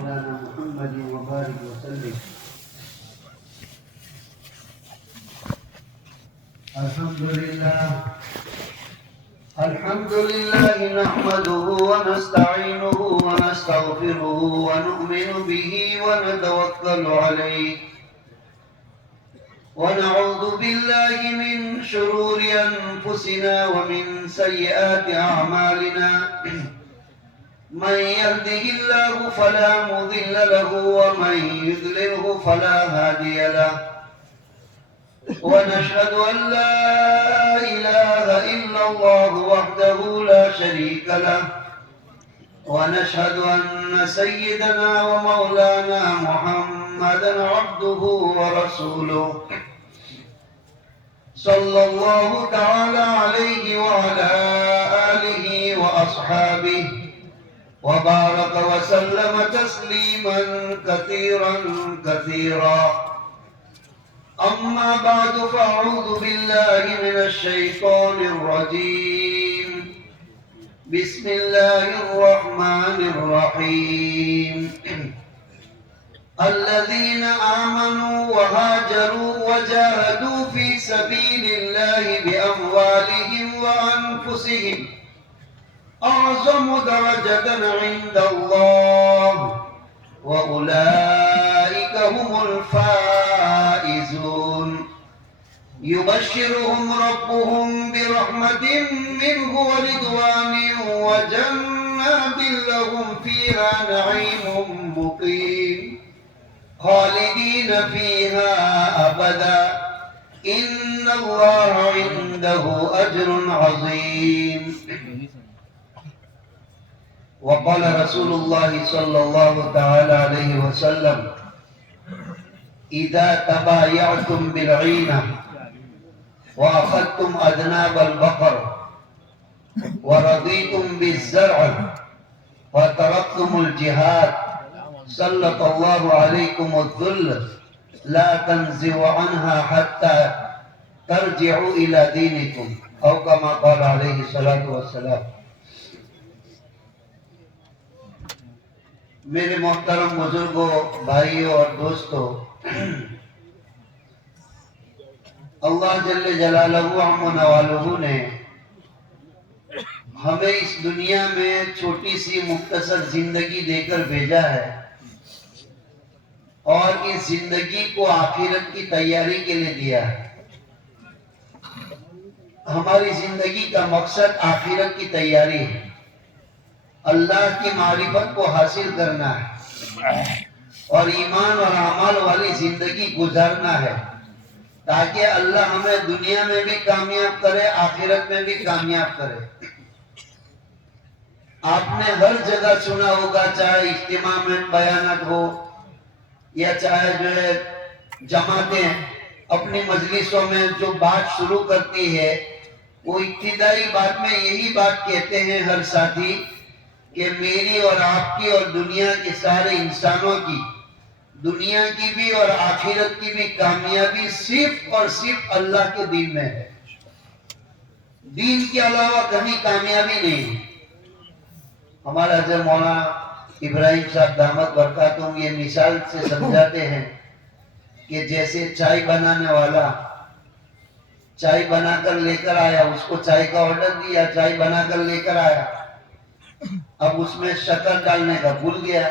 مولانا محمد وبارك وسلم. الحمد لله نحمده ونستعينه ونستغفره ونؤمن به ونتوكل عليه ونعوذ بالله من شرور أنفسنا ومن سيئات أعمالنا. من يهده الله فلا مضل له ومن يضلله فلا هادي له. ونشهد أن لا إله إلا الله وحده لا شريك له. ونشهد أن سيدنا ومولانا محمدا عبده ورسوله صلى الله تعالى عليه وعلى آله وأصحابه وبارك وسلم تسليما كثيرا كثيرا. أما بعد فأعوذ بالله من الشيطان الرجيم. بسم الله الرحمن الرحيم. الذين آمنوا وهاجروا وجاهدوا في سبيل الله بأموالهم وأنفسهم أعظم درجة عند الله وأولئك هم الفائزون. يبشرهم ربهم برحمة منه ورضوان وجنات لهم فيها نعيم مقيم خالدين فيها أبدا إن الله عنده أجر عظيم. وقال رسول الله صلى الله تعالى عليه وسلم: إذا تبايعتم بالعينة وأخذتم أذناب البقر ورضيتم بالزرع وتركتم الجهاد سلط الله عليكم الذل لا تنزعوا عنها حتى ترجعوا إلى دينكم أو كما قال عليه الصلاة والسلام. میرے محترم بزرگوں، بھائیوں اور دوستوں، اللہ جل جلالہ عم نوالہ نے ہمیں اس دنیا میں چھوٹی سی مختصر زندگی دے کر بھیجا ہے اور اس زندگی کو آخرت کی تیاری کے لیے دیا ہے. ہماری زندگی کا مقصد آخرت کی تیاری ہے، اللہ کی معرفت کو حاصل کرنا ہے اور ایمان اور اعمال والی زندگی گزارنا ہے تاکہ اللہ ہمیں دنیا میں بھی کامیاب کرے، آخرت میں بھی کامیاب کرے. آپ نے ہر جگہ سنا ہوگا، چاہے اجتماع میں بیانات ہو یا چاہے جو ہے جماعتیں اپنی مجلسوں میں جو بات شروع کرتی ہے، وہ ابتدائی بات میں یہی بات کہتے ہیں ہر ساتھی کہ میری اور آپ کی اور دنیا کے سارے انسانوں کی، دنیا کی بھی اور آخرت کی بھی کامیابی صرف اور صرف اللہ کے دین میں ہے. دین کے علاوہ کہیں کامیابی نہیں ہے. ہمارا حضرت مولانا ابراہیم صاحب دامت برکاتہم یہ مثال سے سمجھاتے ہیں کہ جیسے چائے بنانے والا چائے بنا کر لے کر آیا، اس کو چائے کا آرڈر دیا، چائے بنا کر لے کر آیا، اب اس میں شکر ڈالنے کا بھول گیا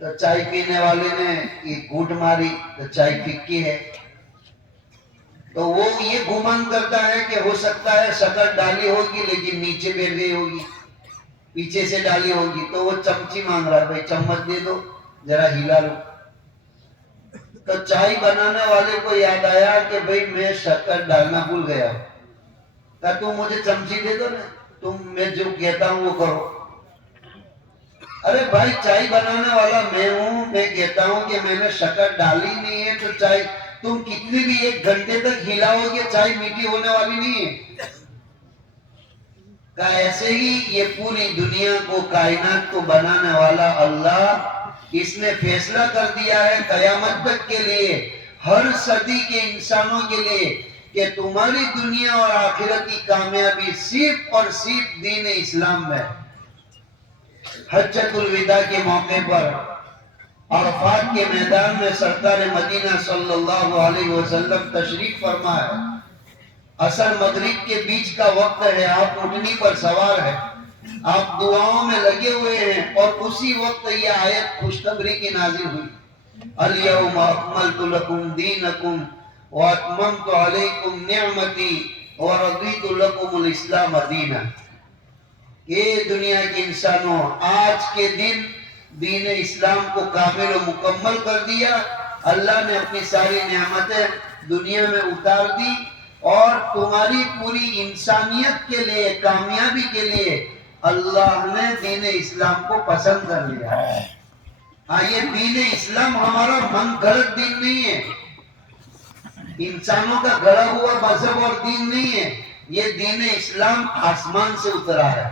تو چائے پینے والے نے ایک گھونٹ ماری تو چائے پھکی ہے، تو وہ یہ گمان کرتا ہے کہ ہو سکتا ہے شکر ڈالی ہوگی لیکن نیچے بیٹھ گئی ہوگی، پیچھے سے ڈالی ہوگی، تو وہ چمچی مانگ رہا ہے، بھائی چمچ دے دو ذرا ہلا لو. تو چائے بنانے والے کو یاد آیا کہ بھائی میں شکر ڈالنا بھول گیا، کہ تم مجھے چمچی دے دو نا، تم میں جو کہتا ہوں وہ کرو. ارے بھائی چائے بنانے والا میں ہوں، میں کہتا ہوں کہ میں نے شکر ڈالی نہیں ہے تو چائے تم کتنی بھی ایک گھنٹے تک ہلاؤ گے چائے میٹھی ہونے والی نہیں ہے. کہ ایسے ہی یہ پوری دنیا کو، کائنات کو بنانے والا اللہ، اس نے فیصلہ کر دیا ہے قیامت تک کے لیے، ہر صدی کے انسانوں کے لیے، کہ تمہاری دنیا اور آخرت کی کامیابی صرف اور صرف دین اسلام میں. حجۃ الوداع کے موقع پر عرفات کے میدان میں سرکار مدینہ صلی اللہ علیہ وسلم تشریف فرما ہے. عصر مغرب کے بیچ کا وقت ہے، آپ اونٹنی پر سوار ہیں، آپ دعاؤں میں لگے ہوئے ہیں، اور اسی وقت یہ آیت خوشخبری کی نازل ہوئی. الیوم اکملت لکم دینکم واتممت علیکم نعمتی ورضیت لکم الاسلام دینا. اے دنیا کے انسانوں، آج کے دن دین اسلام کو کامل و مکمل کر دیا. اللہ نے اپنی ساری نعمتیں دنیا میں اتار دی، اور تمہاری پوری انسانیت کے لیے، کامیابی کے لیے اللہ نے دین اسلام کو پسند کر لیا. ہاں، یہ دین اسلام ہمارا من گھڑت دین نہیں ہے، انسانوں کا گڑا ہوا مذہب اور دین نہیں ہے. یہ دین اسلام آسمان سے اترا ہے،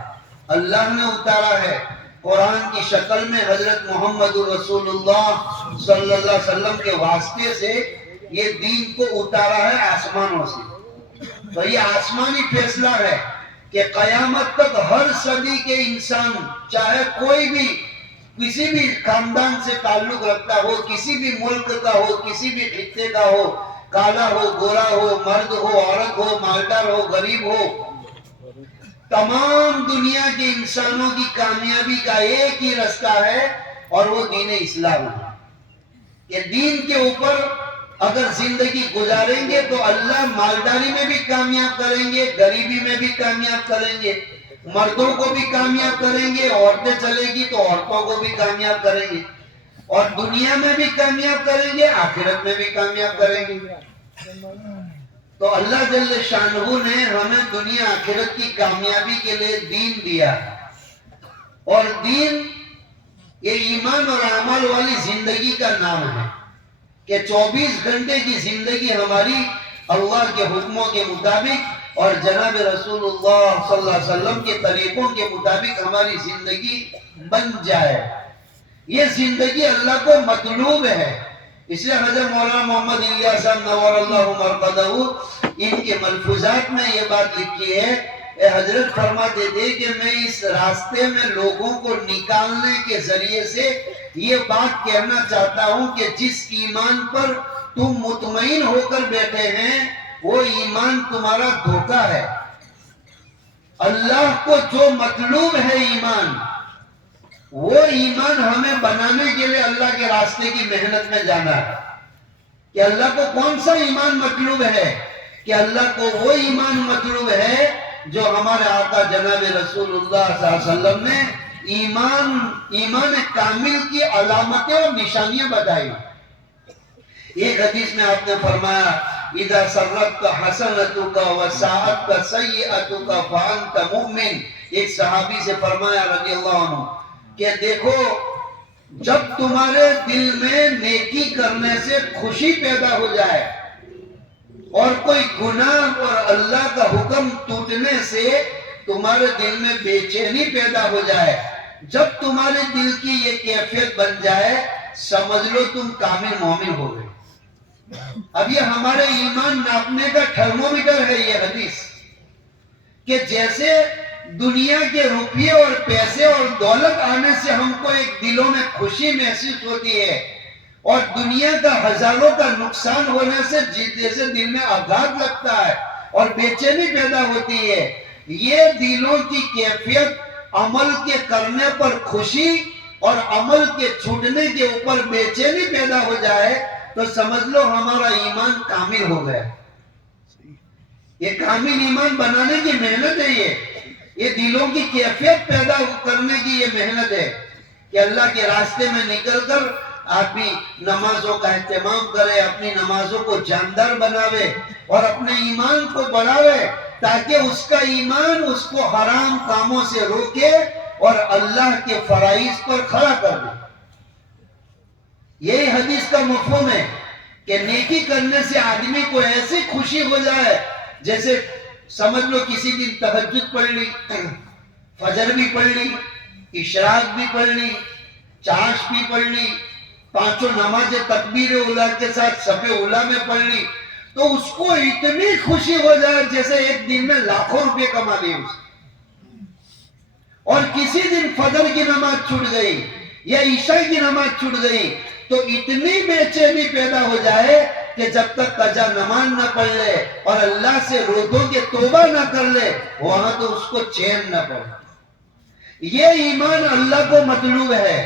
اللہ نے اتارا ہے. قرآن کی شکل میں حضرت محمد رسول اللہ صلی اللہ علیہ وسلم کے واسطے سے یہ دین کو اتارا ہے آسمانوں سے. تو یہ آسمانی فیصلہ ہے کہ قیامت تک ہر صدی کے انسان، چاہے کوئی بھی کسی بھی خاندان سے تعلق رکھتا ہو، کسی بھی ملک کا ہو، کسی بھی خطے کا ہو، کالا ہو، گورا ہو، مرد ہو، عورت ہو، مالدار ہو، غریب ہو، تمام دنیا کے انسانوں کی کامیابی کا ایک ہی رستہ ہے، اور وہ دین اسلام ہے. کہ دین کے اوپر اگر زندگی گزاریں گے تو اللہ مالداری میں بھی کامیاب کریں گے، غریبی میں بھی کامیاب کریں گے، مردوں کو بھی کامیاب کریں گے، عورتیں چلے گی تو عورتوں کو بھی کامیاب کریں گے، اور دنیا میں بھی کامیاب کریں گے، آخرت میں بھی کامیاب کریں گے. تو اللہ جل شانہ نے ہمیں دنیا آخرت کی کامیابی کے لیے دین دیا، اور دین یہ ایمان اور عمل والی زندگی کا نام ہے کہ 24 گھنٹے کی زندگی ہماری اللہ کے حکموں کے مطابق اور جناب رسول اللہ صلی اللہ علیہ وسلم کے طریقوں کے مطابق ہماری زندگی بن جائے. یہ زندگی اللہ کو مطلوب ہے. اس لیے حضرت مولانا محمد الیاس صاحب نور اللہ مرقدہ ان کے ملفوظات میں یہ بات لکھی ہے. اے حضرت فرماتے تھے کہ میں اس راستے میں لوگوں کو نکالنے کے ذریعے سے یہ بات کہنا چاہتا ہوں کہ جس ایمان پر تم مطمئن ہو کر بیٹھے ہیں وہ ایمان تمہارا دھوکہ ہے. اللہ کو جو مطلوب ہے ایمان، وہ ایمان ہمیں بنانے کے لیے اللہ کے راستے کی محنت میں جانا ہے. کہ اللہ کو کون سا ایمان مطلوب ہے؟ کہ اللہ کو وہ ایمان مطلوب ہے جو ہمارے آقا جناب رسول اللہ صلی اللہ علیہ وسلم نے ایمان کامل کی علامتیں اور نشانیاں بتائی. ایک حدیث میں آپ نے فرمایا اذا سرتک حسنتک وساءتک سیئتک فانت مؤمن. ایک صحابی سے فرمایا رضی اللہ عنہ کہ دیکھو، جب تمہارے دل میں نیکی کرنے سے خوشی پیدا ہو جائے اور کوئی گناہ اور اللہ کا حکم ٹوٹنے سے تمہارے دل میں بے چینی پیدا ہو جائے، جب تمہارے دل کی یہ کیفیت بن جائے، سمجھ لو تم کامل مومن ہو گئے. اب یہ ہمارے ایمان ناپنے کا تھرمومیٹر ہے یہ حدیث، کہ جیسے دنیا کے روپیے اور پیسے اور دولت آنے سے ہم کو ایک دلوں میں خوشی محسوس ہوتی ہے، اور دنیا کا ہزاروں کا نقصان ہونے سے جیسے دل میں آگھات لگتا ہے اور بے چینی پیدا ہوتی ہے، یہ دلوں کی کیفیت عمل کے کرنے پر خوشی اور عمل کے چھوٹنے کے اوپر بے چینی پیدا ہو جائے تو سمجھ لو ہمارا ایمان کامل ہو گیا. یہ کامل ایمان بنانے کی محنت ہے. یہ دلوں کی کیفیت پیدا کرنے کی یہ محنت ہے کہ اللہ کے راستے میں نکل کر آدمی نمازوں کا اہتمام کرے، اپنی نمازوں کو جاندار بناوے اور اپنے ایمان کو بڑھاوے، تاکہ اس کا ایمان اس کو حرام کاموں سے روکے اور اللہ کے فرائض پر کھڑا کر دے. یہی حدیث کا مفہوم ہے کہ نیکی کرنے سے آدمی کو ایسی خوشی ہو جائے جیسے سمجھ لو کسی دن تہجد پڑھ لی، فجر بھی پڑھ لی، اشراق بھی پڑھ لی، چاش بھی پڑھ لی، پانچوں نماز تکبیر اولا کے ساتھ صف اولا میں پڑھ لی، تو اس کو اتنی خوشی ہو جائے جیسے ایک دن میں لاکھوں روپے کما لیے. اور کسی دن فجر کی نماز چھوٹ گئی یا عشاء کی نماز چھوٹ گئی تو اتنی بے چینی پیدا ہو جائے کہ جب تک قضا نماز نہ پڑھ لے اور اللہ سے رو دھو کے توبہ نہ کر لے وہاں تو اس کو چین نہ پڑے۔ یہ ایمان اللہ کو مطلوب ہے،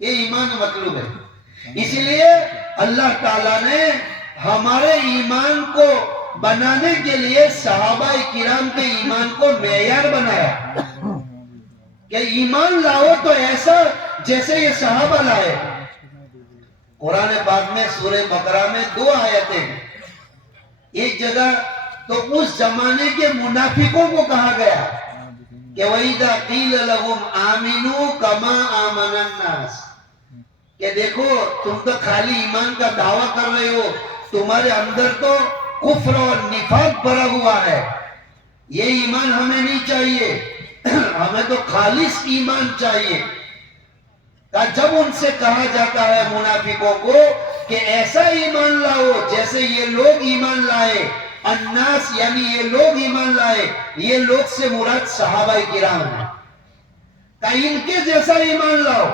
یہ ایمان مطلوب ہے۔ اس لیے اللہ تعالیٰ نے ہمارے ایمان کو بنانے کے لیے صحابہ کرام کے ایمان کو معیار بنایا کہ ایمان لاؤ تو ایسا جیسے یہ صحابہ لائے۔ قرآن پاک میں سورہ بقرہ میں 2 آیتیں ہیں۔ ایک جگہ تو اس زمانے کے منافقوں کو کہا گیا کہ وَإِذَا قِيلَ لَهُمْ آمِنُوا كَمَا آمَنَ النَّاسِ، کہ دیکھو تم تو خالی ایمان کا دعویٰ کر رہے ہو، تمہارے اندر تو کفر اور نفاق بھرا ہوا ہے، یہ ایمان ہمیں نہیں چاہیے، ہمیں تو خالص ایمان چاہیے۔ جب ان سے کہا جاتا ہے منافقوں کو کہ ایسا ایمان لاؤ جیسے یہ لوگ ایمان لائے، الناس یعنی یہ لوگ ایمان لائے، یہ لوگ سے مراد صحابہ کرام ہیں، کہ ان کے جیسا ایمان لاؤ،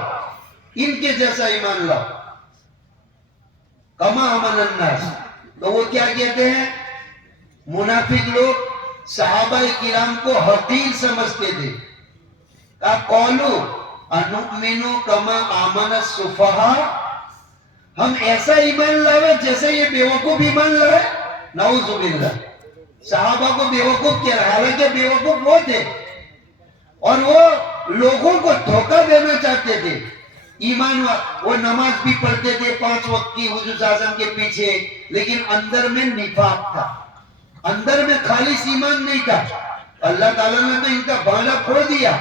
ان کے جیسا ایمان لاؤ، کما آمن الناس۔ تو وہ کیا کہتے ہیں؟ منافق لوگ صحابہ کرام کو حقیر سمجھتے تھے، کہ قولو انؤمنو کما آمن السفہاء، ہم ایسا ایمان لائے جیسے یہ بیوقوف ایمان لائے۔ نعوذ باللہ، صحابہ کو بیوقوف کہہ رہا ہے، حالانکہ بیوقوف وہ تھے اور وہ لوگوں کو دھوکہ دینا چاہتے تھے۔ ایمان وہ نماز بھی پڑھتے تھے 5 وقت کی حضور صلی اللہ علیہ وسلم کے پیچھے، لیکن اندر میں نفاق تھا، اندر میں خالص ایمان نہیں تھا۔ اللہ تعالیٰ نے تو ان کا بھالا کھول دیا۔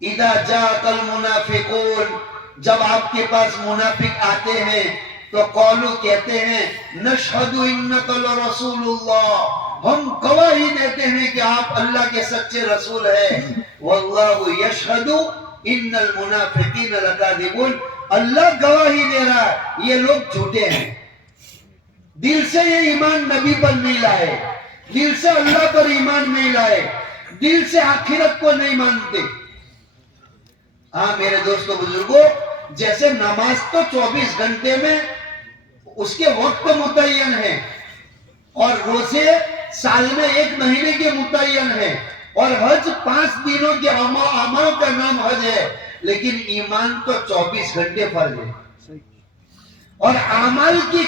اذا جاءك المنافقون، جب آپ کے پاس منافق آتے ہیں تو قولو کہتے ہیں نشہد انک لرسول اللہ، ہم گواہی دیتے ہیں کہ آپ اللہ کے سچے رسول ہیں، واللہ یشہد ان المنافقین لکاذبون، اللہ گواہی دے رہا ہے یہ لوگ جھوٹے ہیں۔ دل سے یہ ایمان نبی پر نہیں لائے، دل سے اللہ پر ایمان نہیں لائے، دل سے آخرت کو نہیں مانتے۔ ہاں میرے دوستو بزرگوں، جیسے نماز تو 24 گھنٹے میں اس کے وقت متعین ہے، اور روزے سال میں 1 مہینے کے متعین ہے، اور حج 5 دنوں کے اعمال کا نام حج ہے، لیکن ایمان تو 24 گھنٹے فرض ہے۔ اور اعمال کی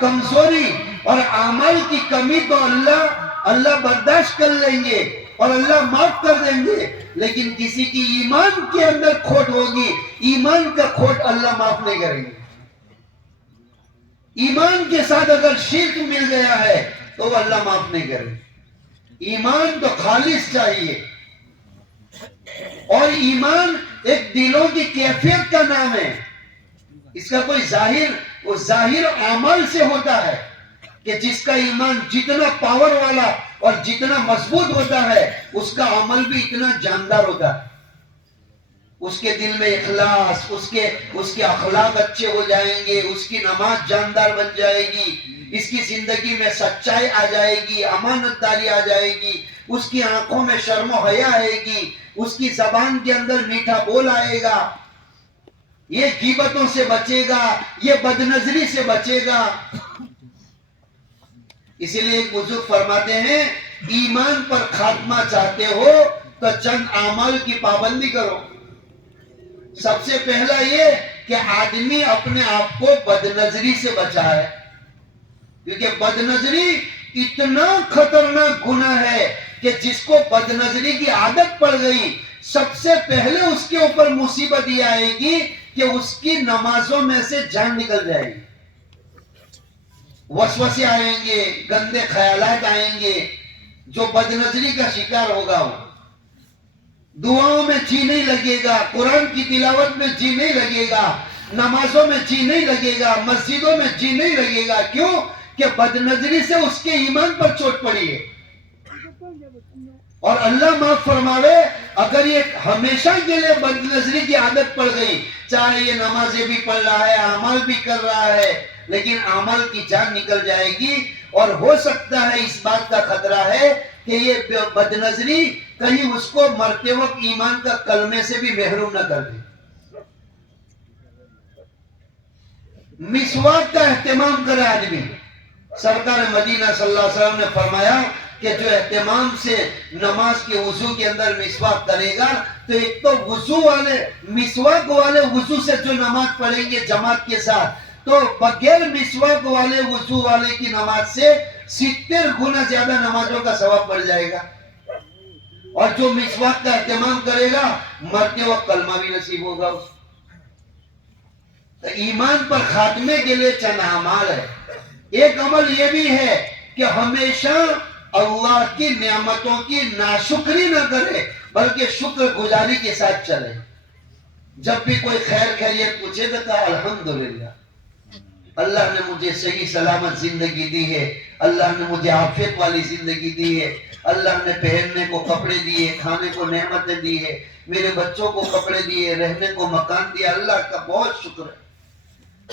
کمزوری اور اعمال کی کمی تو اللہ برداشت کر لیں گے اور اللہ معاف کر دیں گے، لیکن کسی کی ایمان کے اندر کھوٹ ہوگی، ایمان کا کھوٹ اللہ معاف نہیں کریں گے۔ ایمان کے ساتھ اگر شرک مل گیا ہے تو وہ اللہ معاف نہیں کرے۔ ایمان تو خالص چاہیے، اور ایمان ایک دلوں کی کیفیت کا نام ہے، اس کا کوئی ظاہر عمل سے ہوتا ہے، کہ جس کا ایمان جتنا پاور والا اور جتنا مضبوط ہوتا ہے اس کا عمل بھی اتنا جاندار ہوتا ہے۔ اس کے دل میں اخلاص، اس کے اخلاق اچھے ہو جائیں گے، اس کی نماز جاندار بن جائے گی، اس کی زندگی میں سچائی آ جائے گی، امانت داری آ جائے گی، اس کی آنکھوں میں شرم و حیا آئے گی، اس کی زبان کے اندر میٹھا بول آئے گا، یہ غیبتوں سے بچے گا، یہ بدنظری سے بچے گا۔ اسی لیے ایک بزرگ فرماتے ہیں ایمان پر خاتمہ چاہتے ہو تو چند اعمال کی پابندی کرو۔ سب سے پہلا یہ کہ آدمی اپنے آپ کو بدنظری سے بچائے، کیونکہ بدنظری اتنا خطرناک گناہ ہے کہ جس کو بدنظری کی عادت پڑ گئی سب سے پہلے اس کے اوپر مصیبت یہ آئے گی کہ اس کی نمازوں میں سے جان نکل جائے گی، وسوسے آئیں گے، گندے خیالات آئیں گے، جو بدنظری کا شکار ہوگا وہ دعاؤں میں جی نہیں لگے گا، قرآن کی تلاوت میں جی نہیں لگے گا، نمازوں میں جی نہیں لگے گا، مسجدوں میں جی نہیں لگے گا۔ کیوں؟ کہ بدنظری سے اس کے ایمان پر چوٹ پڑی ہے۔ اور اللہ معاف فرماوے اگر یہ ہمیشہ کے لیے بدنظری کی عادت پڑ گئی، چاہے یہ نمازیں بھی پڑھ رہا ہے، اعمال بھی کر رہا ہے، لیکن اعمال کی جان نکل جائے گی، اور ہو سکتا ہے اس بات کا خطرہ ہے کہ یہ بدنظری کہیں اس کو مرتے وقت ایمان کا کلمے سے بھی محروم نہ کر دے. مسواک کا اہتمام کرے آدمی. سرکار مدینہ صلی اللہ علیہ وسلم نے فرمایا کہ جو اہتمام سے نماز کے وضو کے اندر مسواک کرے گا تو ایک تو وضو والے مسواک والے وضو سے جو نماز پڑھیں گے جماعت کے ساتھ تو بغیر مسواک والے وضو والے کی نماز سے 70 گنا زیادہ نمازوں کا ثواب بڑھ جائے گا. اور جو مسواک کا اہتمام کرے گا مرتے وقت کلمہ بھی نصیب ہوگا. تو ایمان پر خاتمے کے لیے چند اعمال ہے. ایک عمل یہ بھی ہے کہ ہمیشہ اللہ کی نعمتوں کی ناشکری نہ کرے بلکہ شکر گزاری کے ساتھ چلے. جب بھی کوئی خیر خیریت پوچھے تو کہا الحمدللہ اللہ نے مجھے صحیح سلامت زندگی دی ہے, اللہ نے مجھے عافیت والی زندگی دی ہے, اللہ نے پہننے کو کپڑے دیے, کھانے کو نعمتیں دی ہے, میرے بچوں کو کپڑے دیے, رہنے کو مکان دیا. اللہ کا بہت شکر ہے.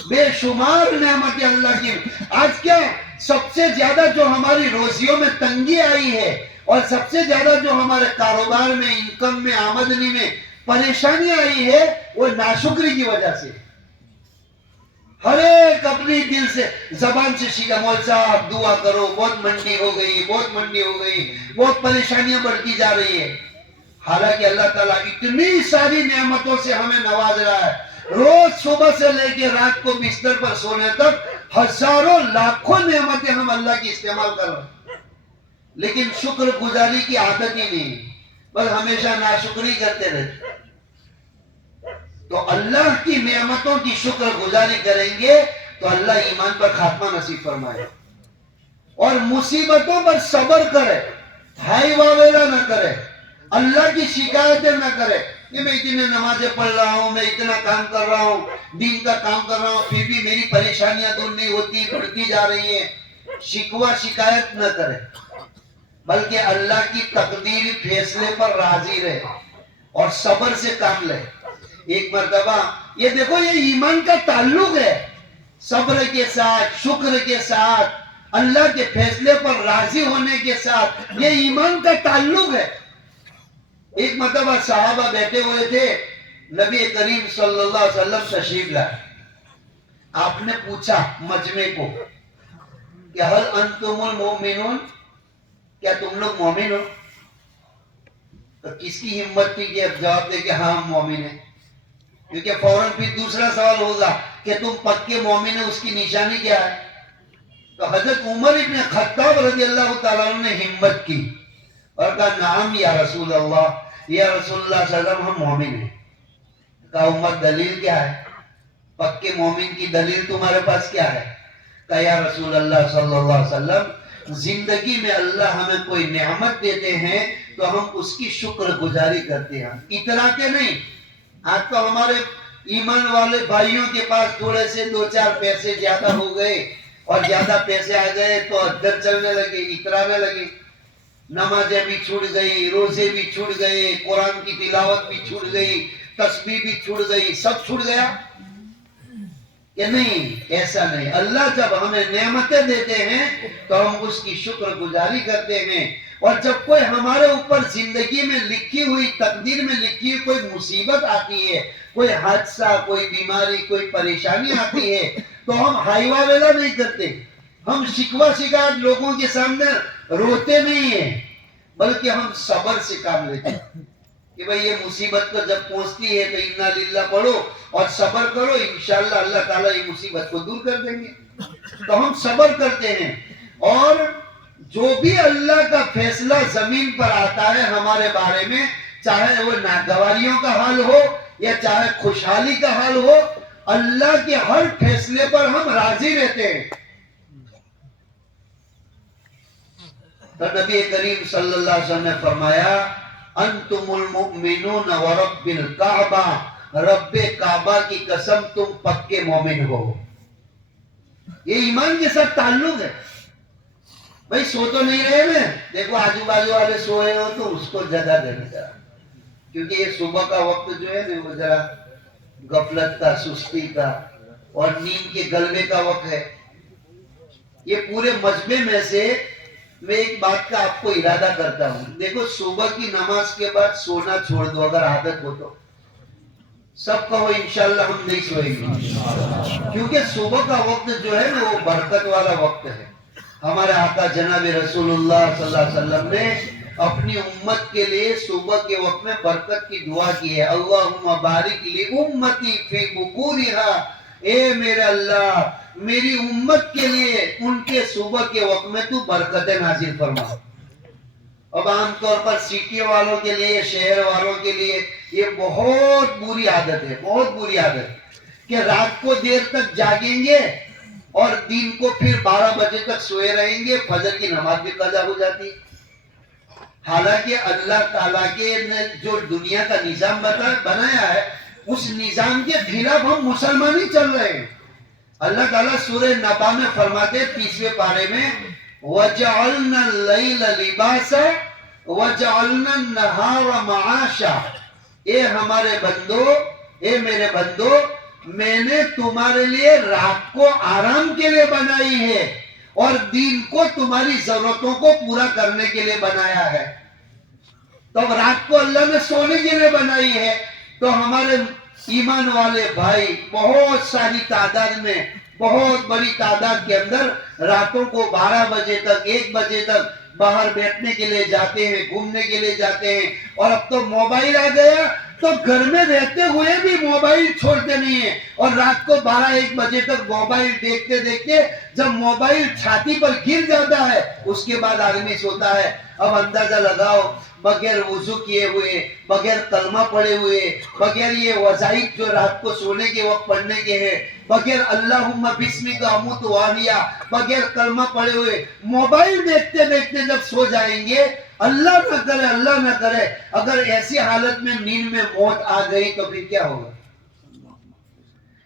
بے شمار نعمتیں اللہ کی. آج کیا سب سے زیادہ جو ہماری روزیوں میں تنگی آئی ہے اور سب سے زیادہ جو ہمارے کاروبار میں انکم میں آمدنی میں پریشانی آئی ہے وہ ناشکری کی وجہ سے. ہر ایک اپنی دل سے زبان سے شیخ مول صاحب دعا کرو, بہت منڈی ہو گئی, بہت منڈی ہو گئی, بہت پریشانیاں بڑھتی جا رہی ہے. حالانکہ اللہ تعالیٰ اتنی ساری نعمتوں سے ہمیں نواز رہا ہے. روز صبح سے لے کے رات کو بستر پر سونے تک ہزاروں لاکھوں نعمتیں ہم اللہ کی استعمال کر رہے ہیں, لیکن شکر گزاری کی عادت ہی نہیں, بس ہمیشہ ناشکری کرتے رہتے. تو اللہ کی نعمتوں کی شکر گزاری کریں گے تو اللہ ایمان پر خاتمہ نصیب فرمائے. اور مصیبتوں پر صبر کرے, ہائی واویلا نہ کرے, اللہ کی شکایتیں نہ کرے کہ میں اتنے نمازیں پڑھ رہا ہوں, میں اتنا کام کر رہا ہوں, دین کا کام کر رہا ہوں, پھر بھی میری پریشانیاں دور نہیں ہوتی, بڑھتی جا رہی ہیں. شکوہ شکایت نہ کرے بلکہ اللہ کی تقدیر فیصلے پر راضی رہے اور صبر سے کام لے. ایک مرتبہ یہ دیکھو یہ ایمان کا تعلق ہے, صبر کے ساتھ, شکر کے ساتھ, اللہ کے فیصلے پر راضی ہونے کے ساتھ, یہ ایمان کا تعلق ہے. ایک مرتبہ صحابہ بیٹھے ہوئے تھے, نبی کریم صلی اللہ علیہ وسلم تشریف لائے. آپ نے پوچھا مجمع کو کہ هل انتم المؤمنون, کیا تم لوگ مومن ہو؟ تو کس کی ہمت تھی کہ اب جواب دے کہ ہاں ہم مومن ہیں, کیونکہ فوراً پھر دوسرا سوال ہوگا کہ تم پکے مومن ہیں, اس کی نشانی کیا ہے؟ تو حضرت عمر ابن خطاب رضی اللہ تعالیٰ عنہ نے ہمت کی اور کہا نعم یا رسول اللہ, یا رسول اللہ صلی اللہ علیہ وسلم ہم مومن ہیں. کہا عمر دلیل کیا ہے, پکے مومن کی دلیل تمہارے پاس کیا ہے؟ کہا یا رسول اللہ صلی اللہ علیہ وسلم زندگی میں اللہ ہمیں کوئی نعمت دیتے ہیں تو ہم اس کی شکر گزاری کرتے ہیں, اتراتے نہیں. آج تو ہمارے ایمان والے بھائیوں کے پاس تھوڑے سے 2-4 پیسے زیادہ ہو گئے اور زیادہ پیسے آ گئے تو ادھر چلنے لگے, اترانے لگے. نمازیں بھی چھوٹ گئی, روزے بھی چھوٹ گئے, قرآن کی تلاوت بھی چھوٹ گئی, تسبیح بھی چھوٹ گئی, سب چھوٹ گیا کہ نہیں؟ ایسا نہیں. اللہ جب ہمیں نعمتیں دیتے ہیں تو ہم اس کی شکر گزاری کرتے ہیں, اور جب کوئی ہمارے اوپر زندگی میں لکھی ہوئی, تقدیر میں لکھی ہوئی کوئی مصیبت آتی ہے, کوئی حادثہ, کوئی بیماری, کوئی پریشانی آتی ہے تو ہم ہائی واویلا نہیں کرتے, ہم شکوہ شکایت لوگوں کے سامنے روتے نہیں ہیں, بلکہ ہم صبر سے کام لیتے ہیں کہ بھئی یہ مصیبت کو جب پہنچتی ہے تو انا للہ پڑھو اور صبر کرو, انشاءاللہ اللہ تعالیٰ یہ مصیبت کو دور کر دیں گے. تو ہم صبر کرتے ہیں, اور جو بھی اللہ کا فیصلہ زمین پر آتا ہے ہمارے بارے میں, چاہے وہ ناگواریوں کا حال ہو یا چاہے خوشحالی کا حال ہو, اللہ کے ہر فیصلے پر ہم راضی رہتے ہیں. تو نبی کریم صلی اللہ علیہ وسلم نے فرمایا انتم المؤمنون ورب الکعبہ, رب کعبہ کی قسم تم پکے مومن ہو. یہ ایمان کے ساتھ تعلق ہے. بھائی سو تو نہیں رہے میں, دیکھو آجو بازو والے سوئے ہو تو اس کو جگہ دینا ذرا, کیونکہ یہ صبح کا وقت جو ہے نا وہ ذرا غفلت کا, سستی کا اور نیند کے غلبے کا وقت ہے. یہ پورے مجمع میں سے میں ایک بات کا آپ کو ارادہ کرتا ہوں. دیکھو صبح کی نماز کے بعد سونا چھوڑ دو اگر عادت ہو تو. سب کہو انشاءاللہ ہم نہیں سوئیں گے. کیونکہ صبح کا وقت جو ہے نا وہ برکت والا وقت ہے. ہمارے آقا جناب رسول اللہ صلی اللہ علیہ وسلم نے اپنی امت کے لیے صبح کے وقت میں برکت کی دعا کی ہے. اللہم بارک لی امتی فی بکورہا. اے میرے اللہ میری امت کے لیے ان کے صبح کے وقت میں تو برکتیں نازل فرما. اب عام طور پر سٹی والوں کے لیے شہر والوں کے لیے یہ بہت بری عادت ہے, بہت بری عادت کہ رات کو دیر تک جاگیں گے اور دن کو پھر 12 بجے تک سوئے رہیں گے. فجر کی نماز بھی قضا ہو جاتی. حالانکہ اللہ تعالیٰ کے نے جو دنیا کا نظام بنایا ہے اس نظام کے خلاف ہم مسلمان ہی چل رہے ہیں. اللہ تعالیٰ سورہ نبا میں فرماتے 30ویں پارے میں وَجَعَلْنَا اللَّيْلَ لِبَاسًا وَجَعَلْنَا النَّهَارَ مَعَاشًا. اے ہمارے بندو, اے میرے بندو, میں نے تمہارے لیے رات کو آرام کے لیے بنائی ہے اور دن کو تمہاری ضرورتوں کو پورا کرنے کے لیے بنایا ہے. تو رات کو اللہ نے سونے کے لیے بنائی ہے. تو ہمارے ایمان والے بھائی بہت ساری تعداد میں, بہت بڑی تعداد کے اندر راتوں کو 12 بجے تک 1 بجے تک باہر بیٹھنے کے لیے جاتے ہیں, گھومنے کے لیے جاتے ہیں. اور اب تو موبائل آ گیا تو گھر میں رہتے ہوئے بھی موبائل چھوڑتے نہیں ہیں اور رات کو 12-1 بجے تک موبائل دیکھتے دیکھتے جب موبائل چھاتی پر گر جاتا ہے اس کے بعد آدمی سوتا ہے. اب اندازہ لگاؤ بغیر وضو کیے ہوئے, بغیر کلمہ پڑھے ہوئے, بغیر یہ وظائف جو رات کو سونے کے وقت پڑھنے کے ہیں, بغیر اللہم بسمک اموت واحیا, بغیر کلمہ پڑھے ہوئے موبائل دیکھتے دیکھتے جب سو جائیں گے, اللہ نہ کرے اگر ایسی حالت میں نیند میں موت آ گئی تو پھر کیا ہوگا؟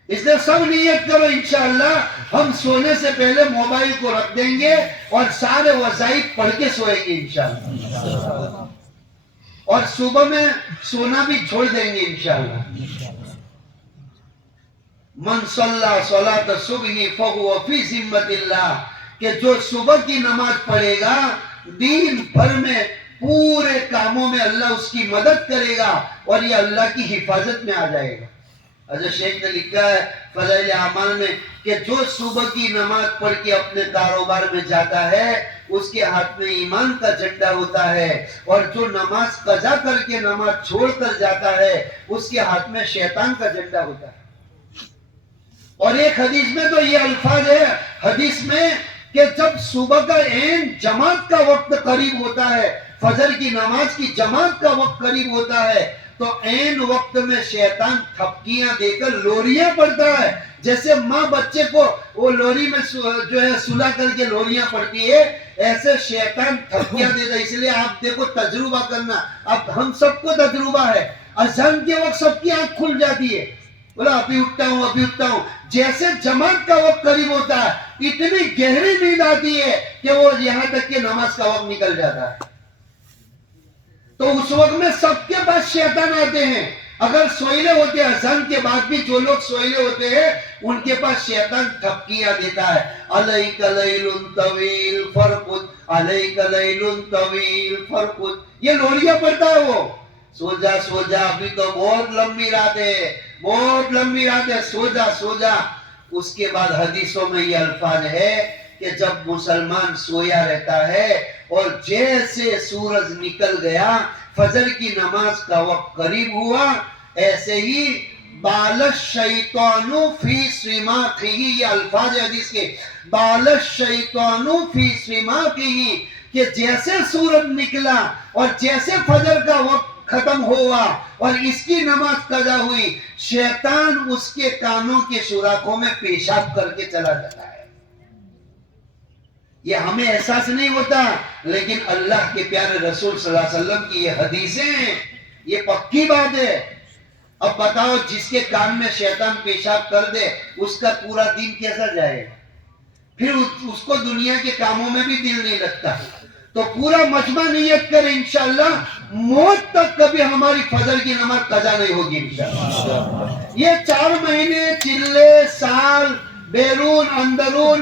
اس لیے سب نیت کرو انشاءاللہ ہم سونے سے پہلے موبائل کو رکھ دیں گے اور سارے وظائف پڑھ کے سوئیں گے انشاءاللہ, اور صبح میں سونا بھی چھوڑ دیں گے انشاءاللہ. من صلی صلاۃ الصبح فهو فی ذمۃ اللہ, کہ جو صبح کی نماز پڑھے گا دن بھر میں پورے کاموں میں اللہ اس کی مدد کرے گا اور یہ اللہ کی حفاظت میں آ جائے گا. حضرت شیخ نے لکھا ہے فضائل اعمال میں کہ جو صبح کی نماز پڑھ کے اپنے کاروبار میں جاتا ہے اس کے ہاتھ میں ایمان کا جھنڈا ہوتا ہے, اور جو نماز قضا کر کے نماز چھوڑ کر جاتا ہے اس کے ہاتھ میں شیطان کا جھنڈا ہوتا ہے. اور ایک حدیث میں تو یہ الفاظ ہے حدیث میں کہ جب صبح کا عین جماعت کا وقت قریب ہوتا ہے, فجر کی نماز کی جماعت کا وقت قریب ہوتا ہے, تو عین وقت میں شیطان تھپکیاں دے کر لوریاں پڑھتا ہے. جیسے ماں بچے کو وہ لوری میں جو ہے سلا کر کے لوریاں پڑھتی ہے, ایسے شیطان تھپکیاں دیتا ہے. اس لیے آپ دیکھو تجربہ کرنا, اب ہم سب کو تجربہ ہے, اذان کے وقت سب کی آنکھ کھل جاتی ہے, بولا ابھی اٹھتا ہوں ابھی اٹھتا ہوں. جیسے جماعت کا وقت قریب ہوتا ہے اتنی گہری نیند آتی ہے کہ وہ یہاں تک کہ نماز کا وقت نکل جاتا ہے. تو اس وقت میں سب کے پاس شیطان آتے ہیں. اگر سوئلے ہوتے ہیں اذان کے بعد بھی جو لوگ سوئلے ہوتے ہیں ان کے پاس شیطان تھپکیاں دیتا ہے, علیک لیل طویل فرقد, علیک لیل طویل فرقد, یہ لوریاں پڑھتا ہے وہ. سو جا ابھی تو بہت لمبی رات ہے, بہت لمبی رات ہے, سو جا. اس کے بعد حدیثوں میں یہ الفاظ ہے کہ جب مسلمان سویا رہتا ہے اور جیسے سورج نکل گیا, فجر کی نماز کا وقت قریب ہوا, ایسے ہی بال الشیطان فی سماخہ, یہ الفاظ حدیث کے, بال الشیطان فی سماخہ, کہ جیسے سورج نکلا اور جیسے فجر کا وقت ختم ہوا اور اس کی نماز قضا ہوئی, شیطان اس کے کانوں کے سوراخوں میں پیشاب کر کے چلا جاتا ہے. یہ ہمیں احساس نہیں ہوتا, لیکن اللہ کے پیارے رسول صلی اللہ علیہ وسلم کی یہ حدیثیں ہیں, یہ پکی بات ہے. اب بتاؤ جس کے کان میں شیطان پیشاب کر دے اس کا پورا دن کیسا جائے گا؟ پھر اس کو دنیا کے کاموں میں بھی دل نہیں لگتا. تو پورا مجمع نیت کرے انشاءاللہ موت تک کبھی ہماری فجر کی نماز قضا نہیں ہوگی انشاءاللہ. یہ 4 مہینے چلے, سال, بیرون اندرون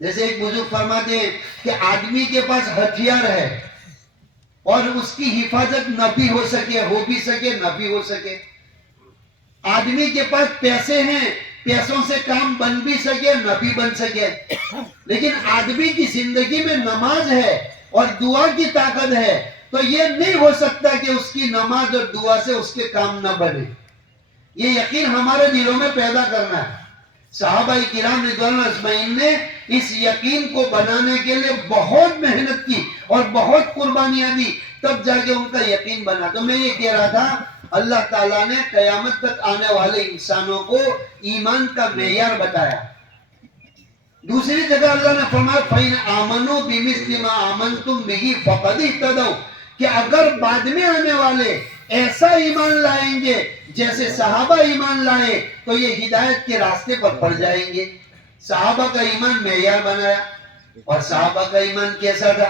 جیسے ایک بزرگ فرماتے ہیں کہ آدمی کے پاس ہتھیار ہے اور اس کی حفاظت نہ بھی ہو سکے، ہو بھی سکے نہ بھی ہو سکے. آدمی کے پاس پیسے ہیں، پیسوں سے کام بن بھی سکے نہ بھی بن سکے، لیکن آدمی کی زندگی میں نماز ہے اور دعا کی طاقت ہے تو یہ نہیں ہو سکتا کہ اس کی نماز اور دعا سے اس کے کام نہ بنے. یہ یقین ہمارے دلوں میں پیدا کرنا ہے. صحابہ کرام رضوان اللہ اجمعین نے اس یقین کو بنانے کے لیے بہت محنت کی اور بہت قربانیاں دی، تب جا کے ان کا یقین بنا. تو میں یہ کہہ رہا تھا اللہ تعالیٰ نے قیامت تک آنے والے انسانوں کو ایمان کا معیار بتایا. دوسری جگہ اللہ نے فرمایا فَإِنْ آمَنُوا بِمِثْلِ مَا آمَنْتُمْ بِهِ فَقَدِ اهْتَدَوْا، کہ اگر بعد میں آنے والے ایسا ایمان لائیں گے جیسے صحابہ ایمان لائے تو یہ ہدایت کے راستے پر پڑ جائیں گے. صحابہ کا ایمان معیار بنایا. اور صحابہ کا ایمان کیسا تھا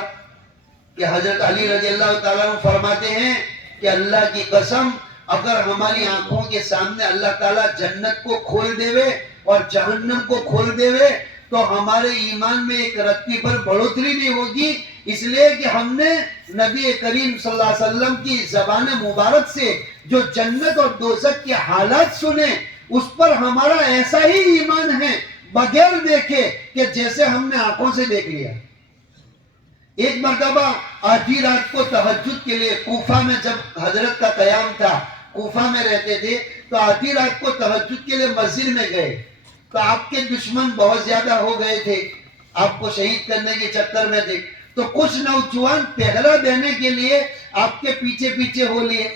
کہ حضرت علی رضی اللہ تعالیٰ عنہ فرماتے ہیں کہ اللہ کی قسم اگر ہماری آنکھوں کے سامنے اللہ تعالیٰ جنت کو کھول دے اور جہنم کو کھول دے تو ہمارے ایمان میں ایک رتی پر بڑھوتری نہیں ہوگی، اس لیے کہ ہم نے نبی کریم صلی اللہ علیہ وسلم کی زبان مبارک سے جو جنت اور دوزخ کے حالات سنے اس پر ہمارا ایسا ہی ایمان ہے بغیر دیکھے کہ جیسے ہم نے آنکھوں سے دیکھ لیا. ایک مرتبہ آدھی رات کو تہجد کے لیے کوفہ میں جب حضرت کا قیام تھا، کوفہ میں رہتے تھے، تو آدھی رات کو تہجد کے لیے مسجد میں گئے تو آپ کے دشمن بہت زیادہ ہو گئے تھے، آپ کو شہید کرنے کے چکر میں تھے. تو کچھ نوجوان پہرا دینے کے لیے آپ کے پیچھے پیچھے ہو لیے،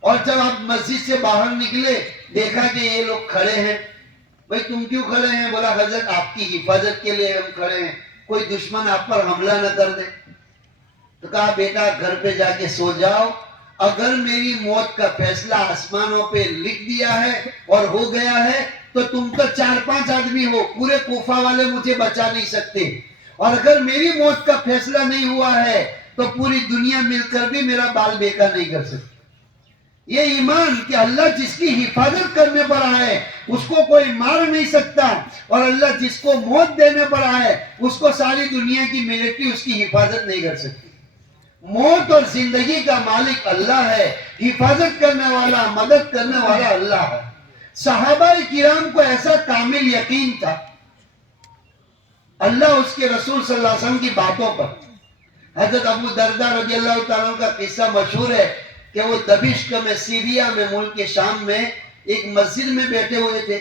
اور جب آپ مسجد سے باہر نکلے دیکھا کہ یہ لوگ کھڑے ہیں. بھئی تم کیوں کھڑے ہیں؟ بولا حضرت آپ کی حفاظت کے لیے ہم کھڑے ہیں، کوئی دشمن آپ پر حملہ نہ کر دے. تو کہا بیٹا گھر پہ جا کے سو جاؤ، اگر میری موت کا فیصلہ آسمانوں پہ لکھ دیا ہے اور ہو گیا ہے تو تم تو 4-5 آدمی ہو، پورے کوفہ والے مجھے بچا نہیں سکتے، اور اگر میری موت کا فیصلہ نہیں ہوا ہے تو پوری دنیا مل کر بھی میرا بال بیکا نہیں کر سکتی. یہ ایمان کہ اللہ جس کی حفاظت کرنے پر آئے اس کو کوئی مار نہیں سکتا، اور اللہ جس کو موت دینے پر آئے اس کو ساری دنیا کی ملٹری اس کی حفاظت نہیں کر سکتی. موت اور زندگی کا مالک اللہ ہے، حفاظت کرنے والا، مدد کرنے والا اللہ ہے. صحابہ کرام کو ایسا کامل یقین تھا اللہ اس کے رسول صلی اللہ علیہ وسلم کی باتوں پر. حضرت ابو دردہ رضی اللہ تعالیٰ کا قصہ مشہور ہے کہ وہ دمشق میں، سیریا میں، ملک شام میں ایک مسجد میں بیٹھے ہوئے تھے.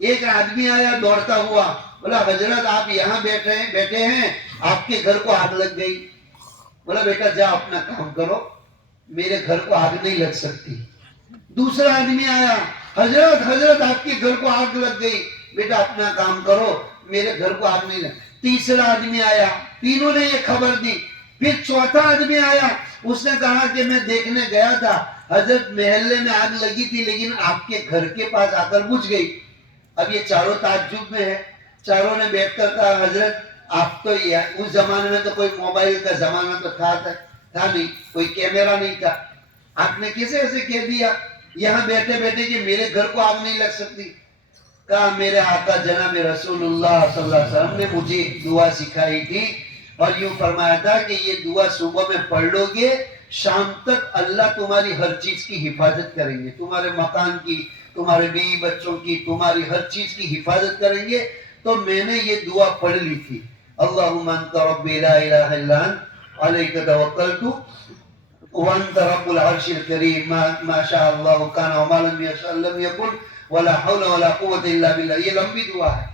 ایک آدمی آیا دوڑتا ہوا، بولا حضرت آپ یہاں بیٹھے ہیں، آپ کے گھر کو آگ لگ گئی. بولا بیٹا جا اپنا کام کرو، میرے گھر کو آگ نہیں لگ سکتی. دوسرا آدمی آیا، حضرت آپ کے گھر کو آگ لگ گئی. بیٹا اپنا کام کرو، میرے گھر کو آگ نہیں لگ. تیسرا آدمی آیا، تینوں نے یہ خبر دی. پھر چوتھا آدمی آیا، اس نے کہا کہ میں دیکھنے گیا تھا حضرت محلے میں آگ لگی تھی لیکن آپ کے گھر کے پاس آ کر بجھ گئی. اب یہ چاروں تعجب میں ہے. چاروں نے بیٹھ کر کہا حضرت آپ تو اس زمانے میں تو کوئی موبائل کا زمانہ تو تھا نہیں، کوئی کیمرہ نہیں تھا، آپ نے کیسے ایسے کہہ دیا یہاں بیٹھے بیٹھے کہ میرے گھر کو آگ نہیں لگ سکتی؟ کہا میرے آقا جناب رسول اللہ صلی اللہ علیہ وسلم نے مجھے ایک دعا سکھائی تھی اور یوں فرمایا تھا کہ یہ دعا صبح میں پڑھ لو گے، شام تک اللہ تمہاری ہر چیز کی حفاظت کریں گے، تمہارے مکان کی، تمہارے بیوی بچوں کی، تمہاری ہر چیز کی حفاظت کریں گے. تو میں نے یہ دعا پڑھ لی تھی، اللہم انت ربی لا الہ الا انت علیک توکلت وانت رب العرش الکریم ما شاء اللہ کان وما لم یشاء لم یکن ولا حول ولا قوت الا باللہ. یہ لمبی دعا ہے.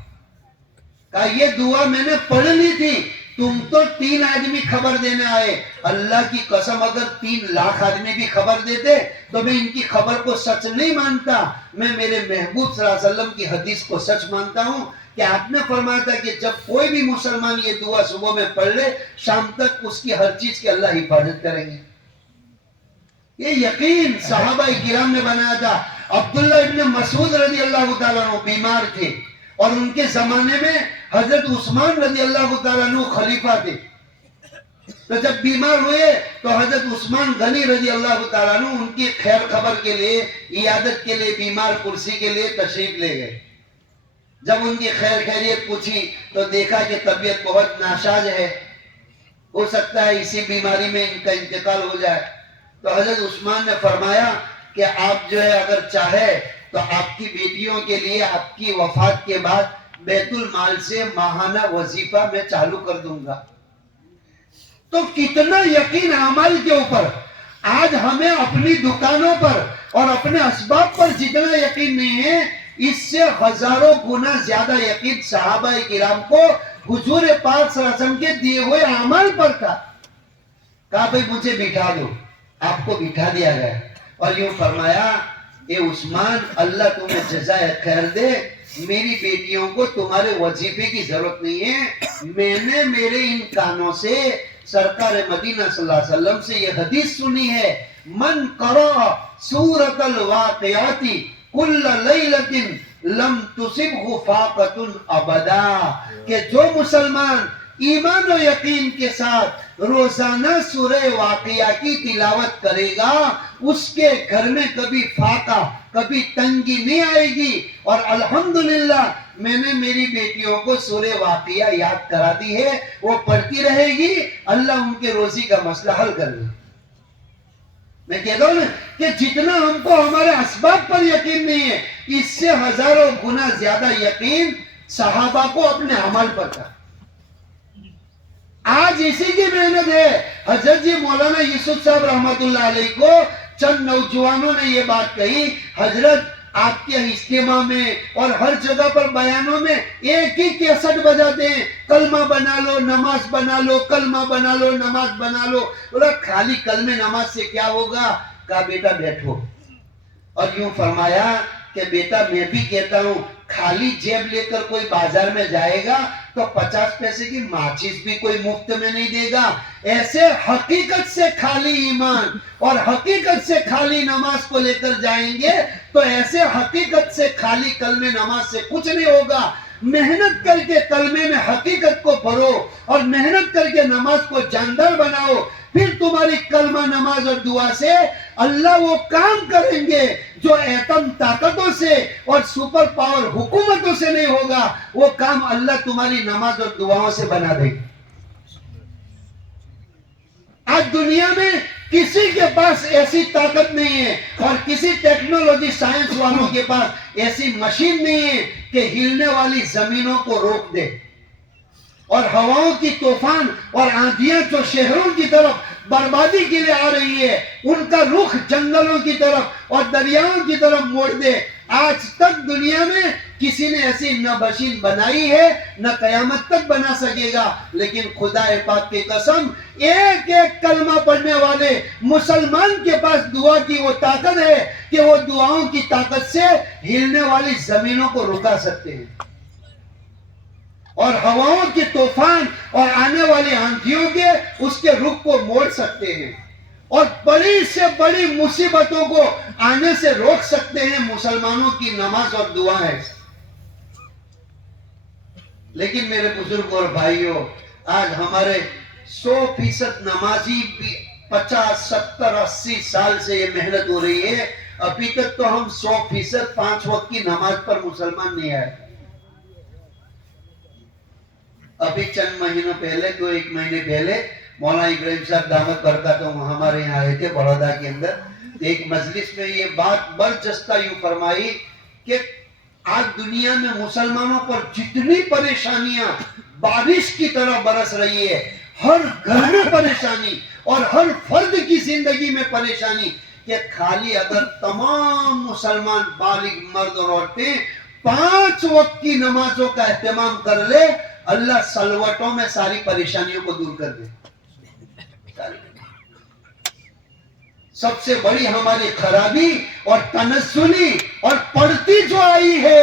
کہا یہ دعا میں نے پڑھ لی تھی، تم تو 3 آدمی خبر دینے آئے، اللہ کی قسم اگر 3 لاکھ آدمی بھی خبر دیتے تو میں ان کی خبر کو سچ نہیں مانتا، میں میرے محبوب صلی اللہ علیہ وسلم کی حدیث کو سچ مانتا ہوں کہ آپ نے فرمایا تھا کہ جب کوئی بھی مسلمان یہ دعا صبح میں پڑھ لے شام تک اس کی ہر چیز کی اللہ حفاظت کریں گے. یہ یقین صحابہ کرام نے بنایا تھا. عبداللہ ابن مسعود رضی اللہ تعالیٰ عنہ بیمار تھے اور ان کے زمانے میں حضرت عثمان رضی اللہ تعالیٰ عنہ خلیفہ تھے. تو جب بیمار ہوئے تو حضرت عثمان غنی رضی اللہ تعالیٰ عنہ ان کی خیر خبر کے لیے، عیادت کے لیے، بیمار کرسی کے لیے تشریف لے گئے. جب ان کی خیر خیریت پوچھی تو دیکھا کہ طبیعت بہت ناساز ہے، ہو سکتا ہے اسی بیماری میں ان کا انتقال ہو جائے۔ تو حضرت عثمان نے فرمایا کہ آپ جو ہے اگر چاہے تو آپ کی بیٹیوں کے لیے آپ کی وفات کے بعد بیت المال سے ماہانہ وظیفہ میں چالو کر دوں گا۔ تو کتنا یقین اعمال کے اوپر! آج ہمیں اپنی دکانوں پر اور اپنے اسباب پر جتنا یقین نہیں ہے، اس سے ہزاروں گنا زیادہ یقین صحابہ کرام کو حضور پاک صلی اللہ علیہ وسلم کے دیے ہوئے اعمال پر تھا۔ کہا بھئی مجھے بٹھا دو، آپ کو بٹھا دیا گیا اور یوں فرمایا اے عثمان اللہ تمہیں جزائے خیر دے، میری بیٹیوں کو تمہارے وظیفے کی ضرورت نہیں ہے، میں نے میرے ان کانوں سے سرکار مدینہ صلی اللہ علیہ وسلم سے یہ حدیث سنی ہے، من قرأ سورۃ الواقعات کل لیلۃ لم تصبہ فاقۃ ابدا، کہ جو مسلمان ایمان و یقین کے ساتھ روزانہ سورہ واقعہ کی تلاوت کرے گا، اس کے گھر میں کبھی فاقہ کبھی تنگی نہیں آئے گی۔ اور الحمدللہ میں نے میری بیٹیوں کو سورہ واقعہ یاد کرا دی ہے، وہ پڑھتی رہے گی، اللہ ان کے روزی کا مسئلہ حل کر لے۔ میں کہتا ہوں نا کہ جتنا ہم کو ہمارے اسباب پر یقین نہیں ہے، اس سے ہزاروں گنا زیادہ یقین صحابہ کو اپنے عمل پر تھا۔ آج اسی کی محنت ہے۔ حضرت جی مولانا یوسف صاحب رحمت اللہ علیہ کو چند نوجوانوں نے یہ بات کہی، حضرت آپ کے اجتماع میں اور ہر جگہ پر بیانوں میں ایک ہی کیسٹ بجاتے ہیں، کلمہ بنا لو نماز بنا لو، کلمہ بنا لو نماز بنا لو۔ بولا خالی کلمہ نماز سے کیا ہوگا؟ کہا بیٹا بیٹھو، اور یوں فرمایا کہ بیٹا میں بھی کہتا ہوں خالی جیب لے کر کوئی بازار میں جائے گا تو 50 پیسے کی ماچس بھی کوئی مفت میں نہیں دے گا۔ ایسے حقیقت سے خالی ایمان اور حقیقت سے خالی نماز کو لے کر جائیں گے تو ایسے حقیقت سے خالی کلمہ نماز سے کچھ نہیں ہوگا۔ محنت کر کے کلمے میں حقیقت کو پڑھو اور محنت کر کے نماز کو جاندار بناؤ، پھر تمہاری کلمہ نماز اور دعا سے اللہ وہ کام کریں گے جو ایٹم طاقتوں سے اور سپر پاور حکومتوں سے نہیں ہوگا، وہ کام اللہ تمہاری نماز اور دعاؤں سے بنا دے گا۔ آج دنیا میں کسی کے پاس ایسی طاقت نہیں ہے اور کسی ٹیکنالوجی سائنس والوں کے پاس ایسی مشین نہیں ہے کہ ہلنے والی زمینوں کو روک دے، اور ہواؤں کی طوفان اور آندھیاں جو شہروں کی طرف بربادی کے لیے آ رہی ہے ان کا رخ جنگلوں کی طرف اور دریاؤں کی طرف موڑ دے۔ آج تک دنیا میں کسی نے ایسی نہ مشین بنائی ہے نہ قیامت تک بنا سکے گا، لیکن خدا پاک کی قسم ایک ایک کلمہ پڑھنے والے مسلمان کے پاس دعا کی وہ طاقت ہے کہ وہ دعاؤں کی طاقت سے ہلنے والی زمینوں کو رکا سکتے ہیں اور ہواؤں کے طوفان اور آنے والی آندھیوں کے اس کے رخ کو موڑ سکتے ہیں اور بڑی سے بڑی مصیبتوں کو آنے سے روک سکتے ہیں۔ مسلمانوں کی نماز اور دعا ہے۔ لیکن میرے بزرگ اور بھائیوں، آج ہمارے 100% نمازی بھی 50 70 80 سال سے یہ محنت ہو رہی ہے، ابھی تک تو ہم 100% 5 وقت کی نماز پر مسلمان نہیں آئے۔ ابھی چند مہینوں پہلے، 1 مہینے پہلے مولانا ابراہیم صاحب دامت برکاتہم ہمارے یہاں آئے تھے بڑودہ کے اندر۔ ایک مجلس میں یہ بات برجستہ یوں فرمائی کہ آج دنیا میں مسلمانوں پر جتنی پریشانیاں بارش کی طرح برس رہی ہے، ہر گھر میں پریشانی اور ہر فرد کی زندگی میں پریشانی، کہ خالی اگر تمام مسلمان بالغ مرد اور عورتیں 5 وقت کی نمازوں کا اہتمام کر لے، اللہ سلوٹوں میں ساری پریشانیوں کو دور کر دے۔ سب سے بڑی ہماری خرابی اور تنزلی اور پڑتی جو آئی ہے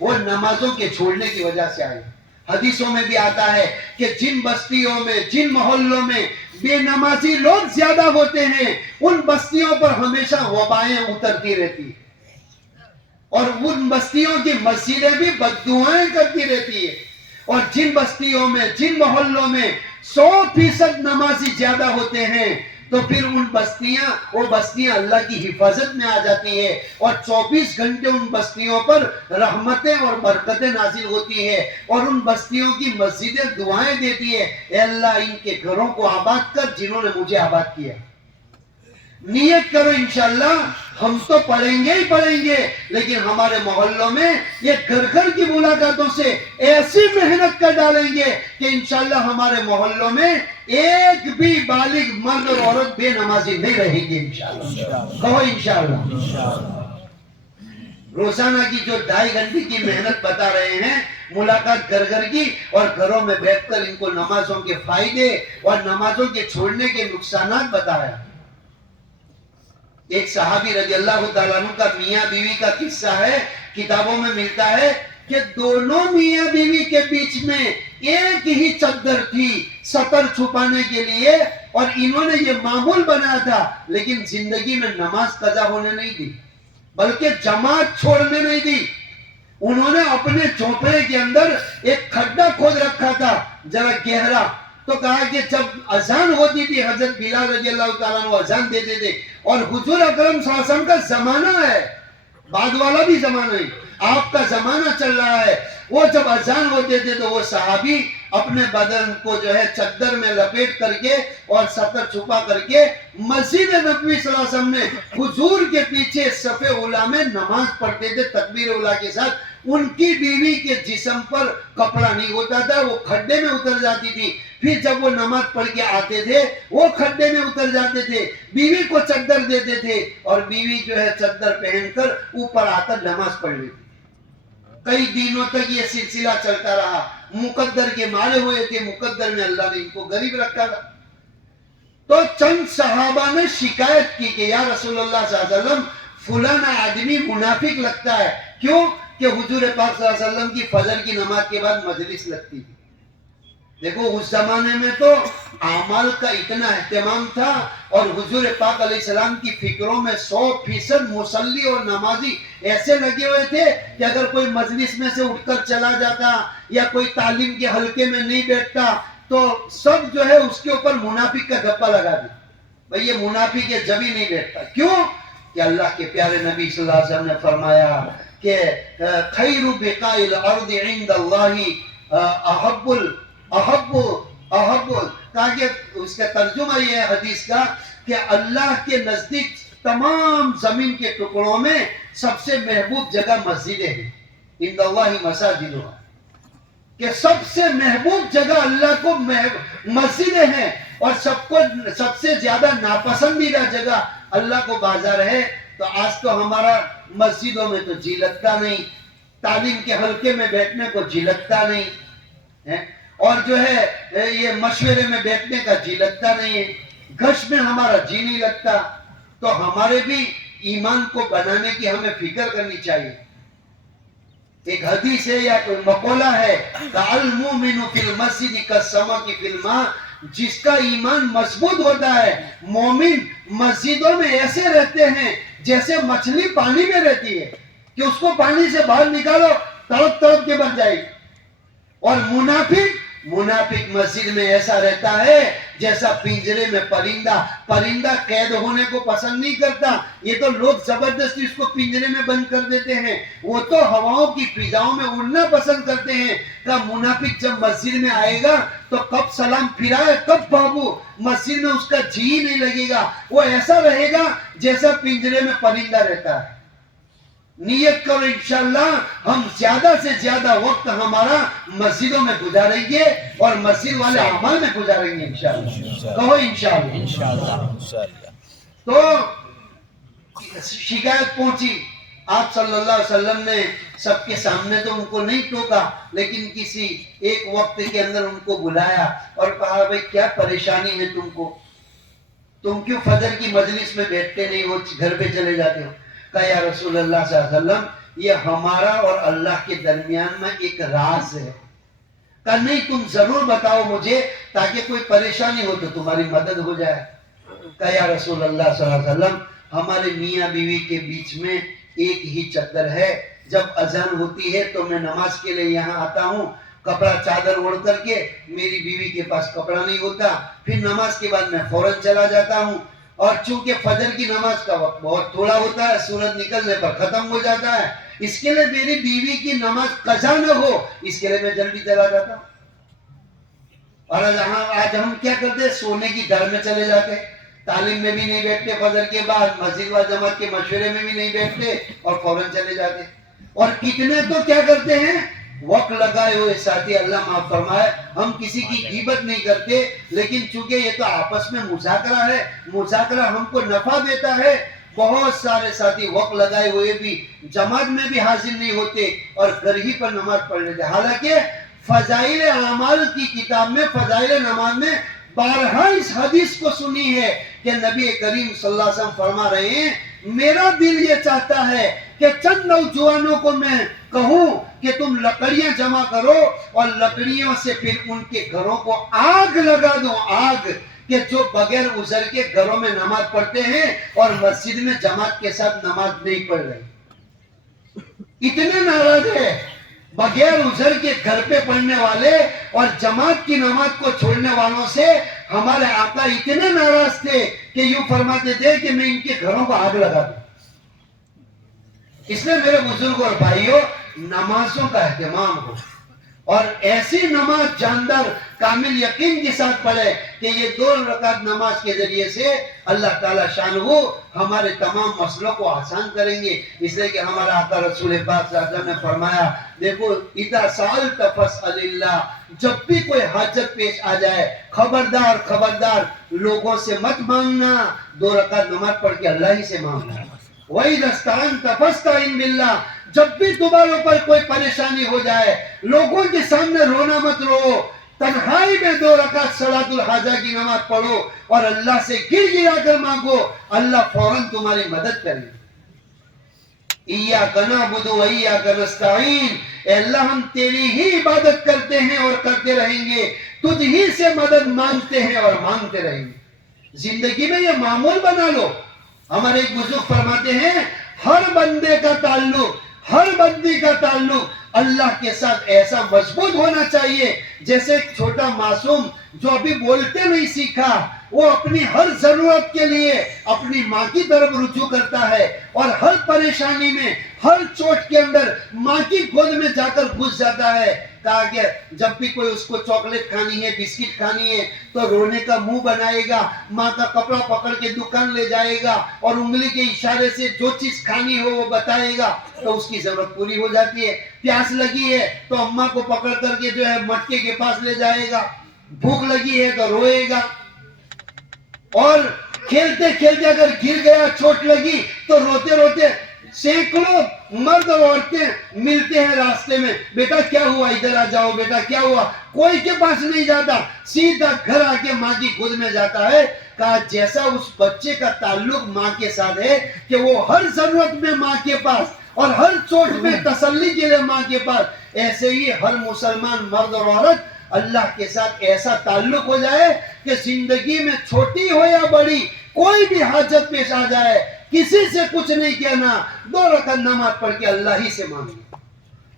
وہ نمازوں کے چھوڑنے کی وجہ سے آئی۔ حدیثوں میں بھی آتا ہے کہ جن بستیوں میں، جن محلوں میں بے نمازی لوگ زیادہ ہوتے ہیں، ان بستیوں پر ہمیشہ وبائیں اترتی رہتی ہیں اور ان بستیوں کی مسجدیں بھی بددعائیں کرتی رہتی ہے۔ اور جن بستیوں میں، جن محلوں میں 100% نمازی زیادہ ہوتے ہیں، تو پھر وہ بستیاں اللہ کی حفاظت میں آ جاتی ہے اور 24 گھنٹے ان بستیوں پر رحمتیں اور برکتیں نازل ہوتی ہے اور ان بستیوں کی مسجدیں دعائیں دیتی ہے، اے اللہ ان کے گھروں کو آباد کر جنہوں نے مجھے آباد کیا۔ نیت کرو انشاءاللہ ہم تو پڑھیں گے ہی پڑھیں گے، لیکن ہمارے محلوں میں یہ گھر گھر کی ملاقاتوں سے ایسی محنت کر ڈالیں گے کہ انشاءاللہ ہمارے محلوں میں ایک بھی بالغ مرد اور عورت بے نمازی نہیں رہے گی انشاءاللہ۔ کہو انشاءاللہ۔ روزانہ کی جو 2.5 گھنٹے کی محنت بتا رہے ہیں، ملاقات گھر گھر کی، اور گھروں میں بیٹھ کر ان کو نمازوں کے فائدے اور نمازوں کے چھوڑنے کے نقصانات بتایا۔ ایک صحابی رضی اللہ تعالیٰ عنہ کا میاں بیوی کا قصہ ہے، کتابوں میں ملتا ہے کہ دونوں میاں بیوی کے بیچ میں ایک ہی چادر تھی سطر چھپانے کے لیے، اور انہوں نے یہ معمول بنایا تھا، لیکن زندگی میں نماز قضا ہونے نہیں دی، بلکہ جماعت چھوڑنے نہیں دی۔ انہوں نے اپنے جھونپڑے کے اندر ایک کھڈا کھود رکھا تھا ذرا گہرا، تو کہا کہ جب اذان ہوتی تھی حضرت بلال رضی اللہ تعالیٰ عنہ اذان دیتے تھے، اور حضور اکرم صلی اللہ علیہ وسلم کا زمانہ ہے، بعد والا بھی زمانہ ہے، آپ کا زمانہ چل رہا ہے، وہ جب اذان ہوتے تھے تو وہ صحابی اپنے بدن کو جو ہے چادر میں لپیٹ کر کے اور سطر چھپا کر کے مسجد نبوی صلی اللہ علیہ وسلم میں حضور کے پیچھے صف اولیٰ میں نماز پڑھتے تھے تکبیر اولیٰ کے ساتھ۔ ان کی بیوی کے جسم پر کپڑا نہیں ہوتا تھا، وہ کھڈے میں اتر جاتی تھی، پھر جب وہ نماز پڑھ کے آتے تھے وہ کھڈے میں اتر جاتے تھے، بیوی کو چادر دیتے تھے اور بیوی جو ہے چادر پہن کر اوپر آ کر نماز پڑھ لیتی۔ کئی دنوں تک یہ سلسلہ چلتا رہا، مقدر کے مارے ہوئے تھے، مقدر میں اللہ نے ان کو غریب رکھا تھا۔ تو چند صحابہ نے شکایت کی کہ یا رسول اللہ صلی اللہ علیہ وسلم فلانا آدمی منافق لگتا ہے، کیوں کہ حضور پاک صلی اللہ علیہ وسلم کی فجر کی نماز کے بعد مجلس لگتی تھی۔ دیکھو اس زمانے میں تو اعمال کا اتنا اہتمام تھا، اور حضور پاک علیہ السلام کی فکروں میں 100% مصلی اور نمازی ایسے لگے ہوئے تھے کہ اگر کوئی مجلس میں سے اٹھ کر چلا جاتا یا کوئی تعلیم کے حلقے میں نہیں بیٹھتا تو سب جو ہے اس کے اوپر منافق کا گپا لگا دی، بھئی یہ منافق ہے جب ہی نہیں بیٹھتا۔ کیوں کہ اللہ کے پیارے نبی صلی اللہ علیہ وسلم نے فرمایا کہ خیر بقاء الارض عند اللہ احب کہا کہ اس کا ترجمہ یہ ہے حدیث کا کہ اللہ کے نزدیک تمام زمین کے ٹکڑوں میں سب سے محبوب جگہ مسجدیں ہیں، عند اللہ مساجدها، کہ سب سے محبوب جگہ اللہ کو مسجدیں ہیں، اور سب سے زیادہ ناپسندیدہ جگہ اللہ کو بازار ہے۔ تو آج تو ہمارا مسجدوں میں تو جی لگتا نہیں، تعلیم کے حلقے میں بیٹھنے کو جی لگتا نہیں، اور جو ہے یہ مشورے میں بیٹھنے کا جی لگتا نہیں ہے، گھش میں ہمارا جی نہیں لگتا۔ تو ہمارے بھی ایمان کو بنانے کی ہمیں فکر کرنی چاہیے۔ ایک حدیث ہے یا کوئی مقولہ ہے المؤمن فی المسجد کالسمک فی الماء، جس کا ایمان مضبوط ہوتا ہے مومن مسجدوں میں ایسے رہتے ہیں جیسے مچھلی پانی میں رہتی ہے کہ اس کو پانی سے باہر نکالو تڑپ تڑپ کے بن جائے گی، اور منافق مسجد میں ایسا رہتا ہے جیسا پنجرے میں پرندہ قید ہونے کو پسند نہیں کرتا، یہ تو لوگ زبردستی اس کو پنجرے میں بند کر دیتے ہیں، وہ تو ہواؤں کی فضاؤں میں اڑنا پسند کرتے ہیں۔ کہ منافق جب مسجد میں آئے گا تو کب سلام پھرائے کب بھاگو، مسجد میں اس کا جی نہیں لگے گا، وہ ایسا رہے گا جیسا پنجرے میں پرندہ رہتا ہے۔ نیت کرو انشاءاللہ ہم زیادہ سے زیادہ وقت ہمارا مسجدوں میں گزاریں گے اور مسجد والے اعمال میں گزاریں گے انشاءاللہ۔ کہو انشاءاللہ۔ تو شکایت پہنچی، آپ صلی اللہ علیہ وسلم نے سب کے سامنے تو ان کو نہیں ٹوکا، لیکن کسی ایک وقت کے اندر ان کو بلایا اور کہا بھئی کیا پریشانی ہے تم کو، تم کیوں فجر کی مجلس میں بیٹھتے نہیں ہو، گھر پہ چلے جاتے ہو؟ کہا یا رسول اللہ صلی اللہ علیہ وسلم یہ ہمارا اور اللہ کے درمیان میں ایک راز ہے۔ کہا نہیں تم ضرور بتاؤ مجھے تاکہ کوئی پریشانی ہو تو تمہاری مدد ہو جائے۔ کہا یا رسول اللہ صلی اللہ علیہ وسلم ہمارے میاں بیوی کے بیچ میں ایک ہی چادر ہے، جب اذان ہوتی ہے تو میں نماز کے لیے یہاں آتا ہوں کپڑا چادر اوڑھ کر کے، میری بیوی کے پاس کپڑا نہیں ہوتا، پھر نماز کے بعد میں فوراً چلا جاتا ہوں، اور چونکہ فجر کی نماز کا وقت بہت تھوڑا ہوتا ہے، سورج نکلنے پر ختم ہو جاتا ہے، اس کے لیے میری بیوی کی نماز قضا نہ ہو، اس کے لیے میں جلدی چلا جاتا ہوں۔ اور آج ہم کیا کرتے ہیں؟ سونے کی در میں چلے جاتے، تعلیم میں بھی نہیں بیٹھتے، فجر کے بعد مسجد و جماعت کے مشورے میں بھی نہیں بیٹھتے اور فوراً چلے جاتے۔ اور کتنے تو کیا کرتے ہیں؟ وقت لگائے ہوئے ساتھی، اللہ معاف فرمائے، ہم کسی کی غیبت نہیں کرتے، لیکن چونکہ یہ تو آپس میں مذاکرہ ہے، مذاکرہ ہم کو نفع دیتا ہے، بہت سارے ساتھی وقت لگائے ہوئے بھی جماعت میں بھی حاضر نہیں ہوتے اور گھر ہی پر نماز پڑھ لیتے۔ حالانکہ فضائل اعمال کی کتاب میں، فضائل نماز میں بارہا اس حدیث کو سنی ہے کہ نبی کریم صلی اللہ علیہ وسلم فرما رہے ہیں، میرا دل یہ چاہتا ہے کہ چند نوجوانوں کو میں کہوں کہ تم لکڑیاں جمع کرو اور لکڑیوں سے پھر ان کے گھروں کو آگ لگا دو، آگ، کہ جو بغیر عذر کے گھروں میں نماز پڑھتے ہیں اور مسجد میں جماعت کے ساتھ نماز نہیں پڑھ رہے، اتنے ناراض ہے بغیر عذر کے گھر پہ پڑھنے والے اور جماعت کی نماز کو چھوڑنے والوں سے۔ ہمارے آقا اتنے ناراض تھے کہ یوں فرماتے تھے کہ میں ان کے گھروں کو آگ لگا دوں۔ اس لیے میرے بزرگوں اور بھائیوں، نمازوں کا اہتمام ہو اور ایسی نماز جاندار کامل یقین کے ساتھ پڑھے کہ یہ 2 رکعت نماز کے ذریعے سے اللہ تعالیٰ شانہ ہمارے تمام مسئلوں کو آسان کریں گے۔ اس لیے کہ ہمارا آقا رسول پاک صلی اللہ علیہ وسلم نے فرمایا، دیکھو اذا سألت فاسأل اللہ، جب بھی کوئی حاجت پیش آ جائے خبردار خبردار لوگوں سے مت مانگنا، 2 رکعت نماز پڑھ کے اللہ ہی سے مانگنا۔ وَإِذَا اسْتَعَنْتَ فَاسْتَعِنْ بِاللَّهِ، جب بھی تمہارے اوپر کوئی پریشانی ہو جائے لوگوں کے سامنے رونا مت رو، تنہائی میں 2 رکعت صلاۃ الحاجہ کی نماز پڑھو اور اللہ سے گر گرا کر مانگو، اللہ فوراً تمہاری مدد کرے۔ اِيَّاكَ نَعْبُدُ وَإِيَّاكَ نَسْتَعِينُ، اے اللہ ہم تیری ہی عبادت کرتے ہیں اور کرتے رہیں گے، تجھ ہی سے مدد مانگتے ہیں اور مانگتے رہیں گے۔ زندگی میں یہ معمول بنا لو۔ ہمارے ایک بزرگ فرماتے ہیں، ہر بندے کا تعلق، ہر بندی کا تعلق اللہ کے ساتھ ایسا مضبوط ہونا چاہیے جیسے ایک چھوٹا معصوم جو ابھی بولتے نہیں سیکھا، وہ اپنی ہر ضرورت کے لیے اپنی ماں کی طرف رجوع کرتا ہے اور ہر پریشانی میں، ہر چوٹ کے اندر ماں کی گود میں جا کر گھس جاتا ہے۔ کہا کہ جب بھی کوئی اس کو چاکلیٹ کھانی ہے، بسکٹ کھانی ہے تو رونے کا منہ بنائے گا، ماں کا کپڑا پکڑ کے دکان لے جائے گا اور انگلی کے اشارے سے جو چیز کھانی ہو وہ بتائے گا تو اس کی ضرورت پوری ہو جاتی ہے۔ پیاس لگی ہے تو اماں کو پکڑ کر کے جو ہے مٹکے کے پاس لے جائے گا، بھوک لگی ہے تو روئے گا، اور کھیلتے کھیلتے اگر گر گیا، چوٹ لگی تو روتے روتے سینکڑوں مرد اور عورتیں ملتے ہیں راستے میں، بیٹا کیا ہوا، ادھر آ جاؤ، بیٹا کیا ہوا، کوئی کے پاس نہیں جاتا، سیدھا گھر آ کے ماں کی گود میں جاتا ہے۔ کہا جیسا اس بچے کا تعلق ماں کے ساتھ ہے کہ وہ ہر ضرورت میں ماں کے پاس اور ہر چوٹ میں تسلی کے لیے ماں کے پاس، ایسے ہی ہر مسلمان مرد اور عورت اللہ کے ساتھ ایسا تعلق ہو جائے کہ زندگی میں چھوٹی ہو یا بڑی کوئی بھی حاجت پیش آ جائے کسی سے کچھ نہیں کہنا، 2 رکعت نماز پڑھ کے اللہ ہی سے مانگنا،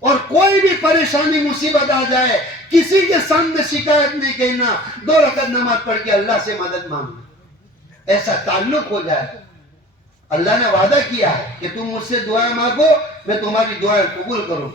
اور کوئی بھی پریشانی مصیبت آ جائے کسی کے سامنے شکایت نہیں کہنا، 2 رکعت نماز پڑھ کے اللہ سے مدد مانگنا، ایسا تعلق ہو جائے۔ اللہ نے وعدہ کیا ہے کہ تم مجھ سے دعائیں مانگو میں تمہاری دعائیں قبول کروں۔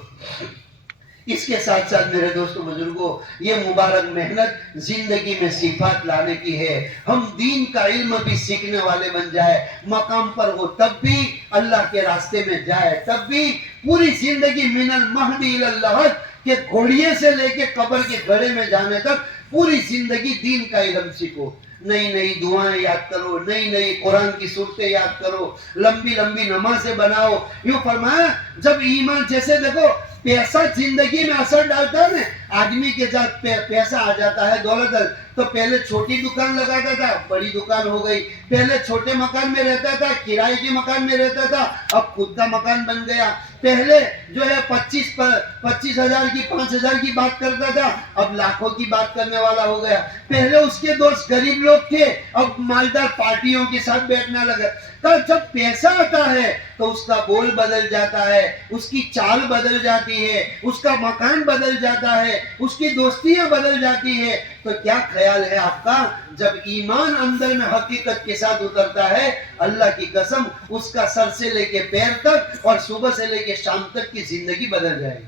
اس کے ساتھ ساتھ میرے دوستوں بزرگوں، یہ مبارک محنت زندگی میں صفات لانے کی ہے۔ ہم دین کا علم بھی سیکھنے والے بن جائے، مقام پر ہو تب بھی اللہ کے راستے میں جائے، تب بھی پوری زندگی من المہدی الی اللحد کہ گھوڑیے سے لے کے قبر کے گھڑے میں جانے تک پوری زندگی دین کا علم سیکھو، نئی نئی دعائیں یاد کرو، نئی نئی قرآن کی صورتیں یاد کرو، لمبی لمبی نمازیں بناؤ۔ یوں فرمایا جب ایمان، جیسے دیکھو پیسہ زندگی میں اثر ڈالتا ہے نا، آدمی کے ساتھ پیسہ آ جاتا ہے، دولت تو پہلے چھوٹی دکان لگاتا تھا، بڑی دکان ہو گئی، پہلے چھوٹے مکان میں رہتا تھا، کرائے کے مکان میں رہتا تھا، اب خود کا مکان بن گیا، پہلے جو ہے 25,000 کی 5,000 کی بات کرتا تھا، اب لاکھوں کی بات کرنے والا ہو گیا، پہلے اس کے دوست غریب لوگ تھے، اب مالدار پارٹیوں کے ساتھ بیٹھنا لگا۔ کہ جب پیسہ آتا ہے تو اس کا بول بدل جاتا ہے، اس کی چال بدل جاتی ہے، اس کا مکان بدل جاتا ہے، اس کی دوستیاں بدل جاتی ہے. تو کیا خیال ہے آپ کا جب ایمان اندر میں حقیقت کے ساتھ اترتا ہے، اللہ کی قسم اس کا سر سے لے کے پیر تک اور صبح سے لے کے شام تک کی زندگی بدل جائے گی.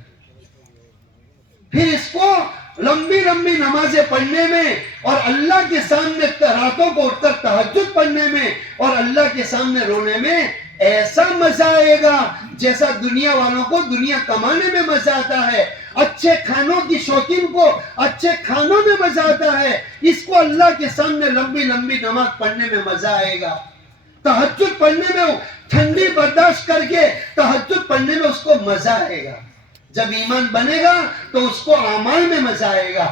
پھر اس کو لمبی لمبی نمازیں پڑھنے میں اور اللہ کے سامنے راتوں کو اٹھ کر تہجد پڑھنے میں اور اللہ کے سامنے رونے میں ایسا مزہ آئے گا جیسا دنیا والوں کو دنیا کمانے میں مزہ آتا ہے. اچھے کھانوں کی شوقین کو اچھے کھانوں میں مزہ آتا ہے، اس کو اللہ کے سامنے لمبی لمبی نماز پڑھنے میں مزہ آئے گا. تہجد پڑھنے میں ٹھنڈی برداشت کر کے تہجد پڑھنے میں اس کو مزہ آئے گا. جب ایمان بنے گا تو اس کو اعمال میں مزہ آئے گا.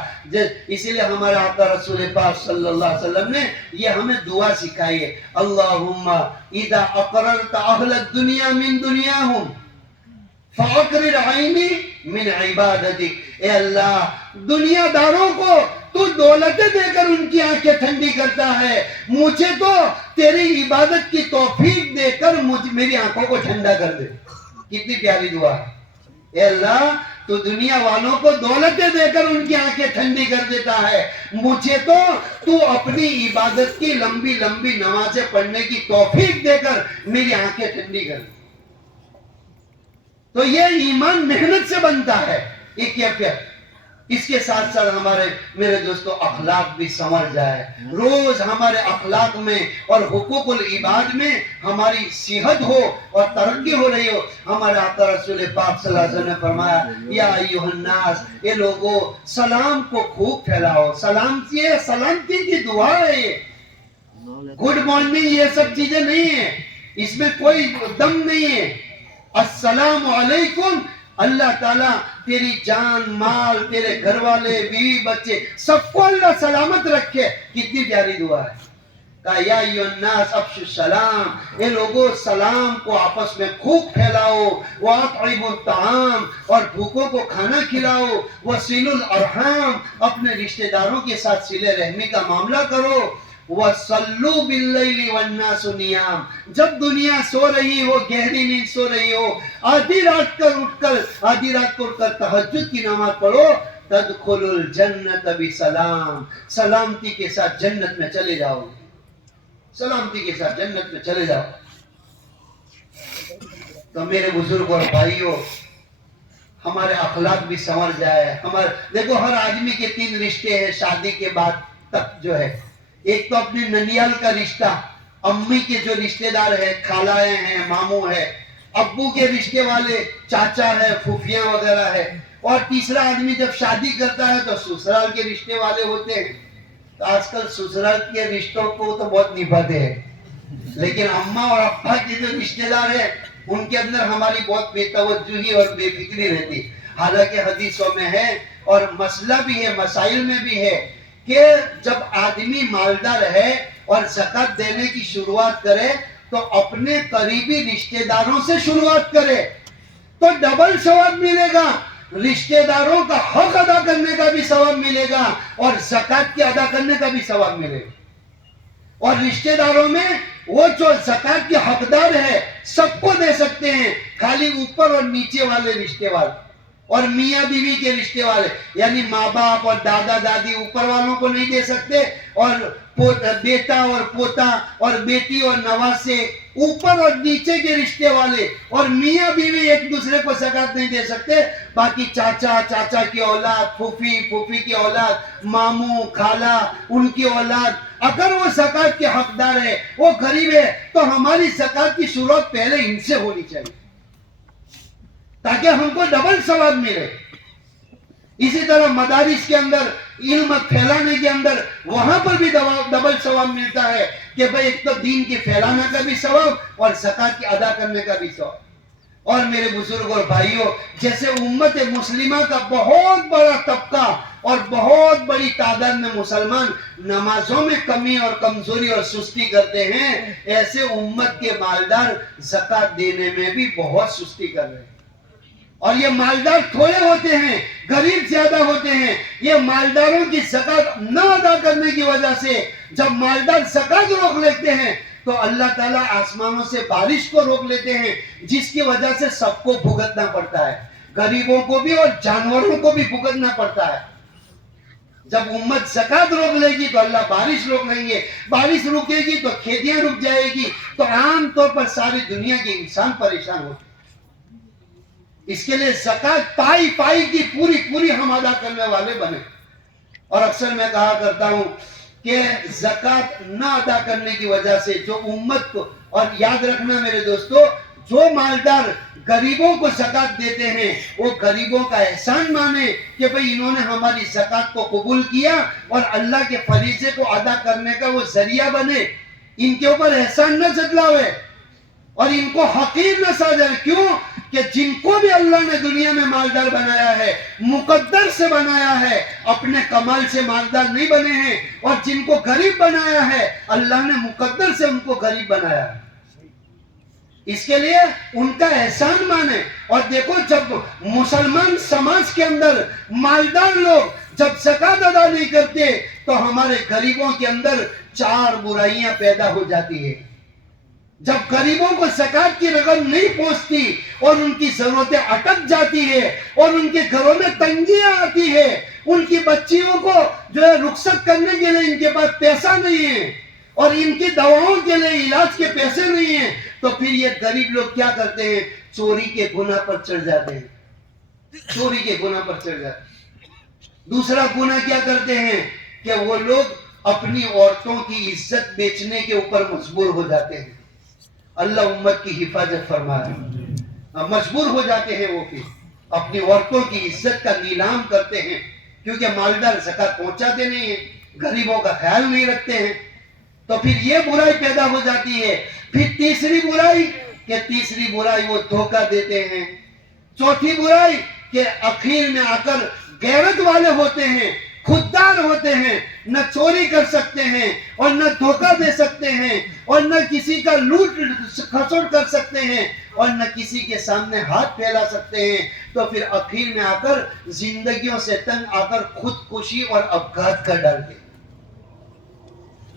اسی لیے ہمارے آقا رسول پاک صلی اللہ علیہ وسلم نے یہ ہمیں دعا سکھائی ہے، اللہم اذا اقررت اہل الدنیا من دنیاہم فاقرر عینی من عبادتک. اے اللہ دنیا داروں کو تو دولتیں دے کر ان کی آنکھیں ٹھنڈی کرتا ہے، مجھے تو تیری عبادت کی توفیق دے کر میری آنکھوں کو ٹھنڈا کر دے. کتنی پیاری دعا ہے. اے اللہ تو دنیا والوں کو دولتیں دے کر ان کی آنکھیں ٹھنڈی کر دیتا ہے، مجھے تو اپنی عبادت کی لمبی لمبی نمازیں پڑھنے کی توفیق دے کر میری آنکھیں ٹھنڈی کر دے. تو یہ ایمان محنت سے بنتا ہے. ایک کیفیت اس کے ساتھ ساتھ ہمارے میرے دوستو اخلاق بھی سنور جائے. روز ہمارے اخلاق میں اور حقوق العباد میں ہماری صحت ہو اور ترقی ہو رہی ہو. ہمارے آقا رسول پاک صلی اللہ علیہ وسلم نے فرمایا، یا ایھا الناس، اے لوگو سلام کو خوب پھیلاؤ. سلامتی کی دعا ہے یہ. گڈ مارننگ یہ سب چیزیں نہیں ہیں، اس میں کوئی دم نہیں ہے. السلام علیکم، اللہ تعالیٰ تیری جان مال، تیرے گھر والے، بیوی بچے سب کو اللہ سلامت رکھے. کتنی پیاری دعا ہے. کہا یا ایھا الناس افشوا السلام، اے لوگوں سلام کو آپس میں خوب پھیلاؤ. واطعموا الطعام، اور بھوکوں کو کھانا کھلاؤ. وصلوا الارحام، اپنے رشتہ داروں کے ساتھ صلہ رحمی کا معاملہ کرو. وَصَلُّوا بِاللَّيْلِ وَالنَّاسُ نِيَامٌ، جب دنیا سو رہی ہو، گہری نیند سو رہی ہو، آدھی رات کو اٹھ کر تہجد کی نماز پڑھو. تَدْخُلُوا الْجَنَّةَ بِسَلام، سلامتی کے ساتھ جنت میں چلے جاؤ. سلامتی کے ساتھ جنت میں چلے جاؤ. تو میرے بزرگ اور بھائیوں، ہمارے اخلاق بھی سنور جائے. دیکھو ہر آدمی کے 3 رشتے ہیں شادی کے بعد تک جو ہے. ایک تو اپنے ننیال کا رشتہ، امی کے جو رشتہ دار ہیں، خالائیں ہیں، ماموں ہیں. ابو کے رشتے والے چاچا ہے، پھوپھیاں وغیرہ ہے. اور تیسرا آدمی جب شادی کرتا ہے تو سسرال کے رشتے والے ہوتے ہیں. تو آج کل سسرال کے رشتوں کو تو بہت نبھاتے ہیں، لیکن اماں اور ابا کے جو رشتے دار ہیں ان کے اندر ہماری بہت بے توجہی اور بے فکری رہتی. حالانکہ حدیثوں میں ہے اور مسئلہ بھی ہے، مسائل میں بھی ہے کہ جب آدمی مالدار ہے اور زکوٰۃ دینے کی شروعات کرے تو اپنے قریبی رشتہ داروں سے شروعات کرے تو ڈبل ثواب ملے گا. رشتہ داروں کا حق ادا کرنے کا بھی ثواب ملے گا اور زکوٰۃ کے ادا کرنے کا بھی ثواب ملے گا. اور رشتہ داروں میں وہ جو زکوٰۃ کے حقدار ہے سب کو دے سکتے ہیں، خالی اوپر اور نیچے والے رشتے والے اور میاں بیوی کے رشتے والے، یعنی ماں باپ اور دادا دادی اوپر والوں کو نہیں دے سکتے، اور بیٹا اور پوتا اور بیٹی اور نواسے اوپر اور نیچے کے رشتے والے اور میاں بیوی ایک دوسرے کو زکوٰۃ نہیں دے سکتے. باقی چاچا کی اولاد، پھوپھی کی اولاد، ماموں خالہ ان کی اولاد، اگر وہ زکوٰۃ کے حقدار ہے، وہ غریب ہے، تو ہماری زکوٰۃ کی شروعات پہلے ان سے ہونی چاہیے تاکہ ہم کو ڈبل ثواب ملے. اسی طرح مدارس کے اندر علم پھیلانے کے اندر وہاں پر بھی ڈبل ثواب ملتا ہے کہ بھئی ایک تو دین کے پھیلانے کا بھی ثواب اور زکوٰۃ کی ادا کرنے کا بھی ثواب. اور میرے بزرگ اور بھائیوں، جیسے امت مسلمہ کا بہت بڑا طبقہ اور بہت بڑی تعداد میں مسلمان نمازوں میں کمی اور کمزوری اور سستی کرتے ہیں، ایسے امت کے مالدار زکوٰۃ دینے میں بھی بہت سستی کر رہے ہیں. اور یہ مالدار تھوڑے ہوتے ہیں، غریب زیادہ ہوتے ہیں. یہ مالداروں کی زکوٰۃ نہ ادا کرنے کی وجہ سے جب مالدار زکوٰۃ روک لیتے ہیں تو تو اللہ تعالیٰ آسمانوں سے بارش کو روک لیتے ہیں، جس کی وجہ سے سب کو بھگتنا پڑتا ہے، غریبوں کو بھی اور جانوروں کو بھی بھگتنا پڑتا ہے۔ جب امت زکات روک لے گی تو اللہ بارش روک لیں گے، بارش رکے گی تو کھیتیاں رک جائے گی، تو عام طور پر ساری دنیا کے انسان پریشان ہوتے ہیں۔ اس کے لیے زکات پائی پائی کی پوری ہم ادا کرنے والے بنے۔ اور اکثر میں کہا کرتا ہوں کہ زکات نہ ادا کرنے کی وجہ سے جو امت کو، اور یاد رکھنا میرے دوستو، جو مالدار غریبوں کو زکات دیتے ہیں وہ غریبوں کا احسان مانے کہ بھئی انہوں نے ہماری زکات کو قبول کیا اور اللہ کے فریضے کو ادا کرنے کا وہ ذریعہ بنے، ان کے اوپر احسان نہ جتلاوے اور ان کو حقیر نہ سمجھے۔ کیوں کہ جن کو بھی اللہ نے دنیا میں مالدار بنایا ہے مقدر سے بنایا ہے، اپنے کمال سے مالدار نہیں بنے ہیں، اور جن کو غریب بنایا ہے اللہ نے مقدر سے ان کو غریب بنایا ہے۔ اس کے لیے ان کا احسان مانے۔ اور دیکھو جب مسلمان سماج کے اندر مالدار لوگ جب زکات ادا نہیں کرتے تو ہمارے غریبوں کے اندر 4 برائیاں پیدا ہو جاتی ہیں۔ جب غریبوں کو زکات کی رقم نہیں پہنچتی اور ان کی ضرورتیں اٹک جاتی ہے اور ان کے گھروں میں تنگیاں آتی ہے، ان کی بچیوں کو جو ہے رخصت کرنے کے لیے ان کے پاس پیسہ نہیں ہے اور ان کی دواؤں کے لیے علاج کے پیسے نہیں ہیں، تو پھر یہ غریب لوگ کیا کرتے ہیں؟ چوری کے گناہ پر چڑھ جاتے ہیں، چوری کے گناہ پر چڑھ جاتے ہیں۔ دوسرا گناہ کیا کرتے ہیں کہ وہ لوگ اپنی عورتوں کی عزت بیچنے کے اوپر مجبور ہو جاتے ہیں۔ اللہ امت کی حفاظت فرمائے۔ مجبور ہو جاتے ہیں وہ پھر اپنی عورتوں کی عزت کا نیلام کرتے ہیں، کیونکہ مالدار زکات پہنچاتے نہیں ہیں، غریبوں کا خیال نہیں رکھتے ہیں، تو پھر یہ برائی پیدا ہو جاتی ہے۔ پھر تیسری برائی وہ دھوکہ دیتے ہیں۔ چوتھی برائی کہ اخیر میں آ کر غیرت والے ہوتے ہیں، خوددار ہوتے ہیں، نہ چوری کر سکتے ہیں اور نہ دھوکہ دے سکتے ہیں اور نہ کسی کا لوٹ کھسوٹ کر سکتے ہیں اور نہ کسی کے سامنے ہاتھ پھیلا سکتے ہیں، تو پھر اخیر میں آ کر زندگیوں سے تنگ آ کر خودکشی اور ابغاط کر ڈالتے ہیں۔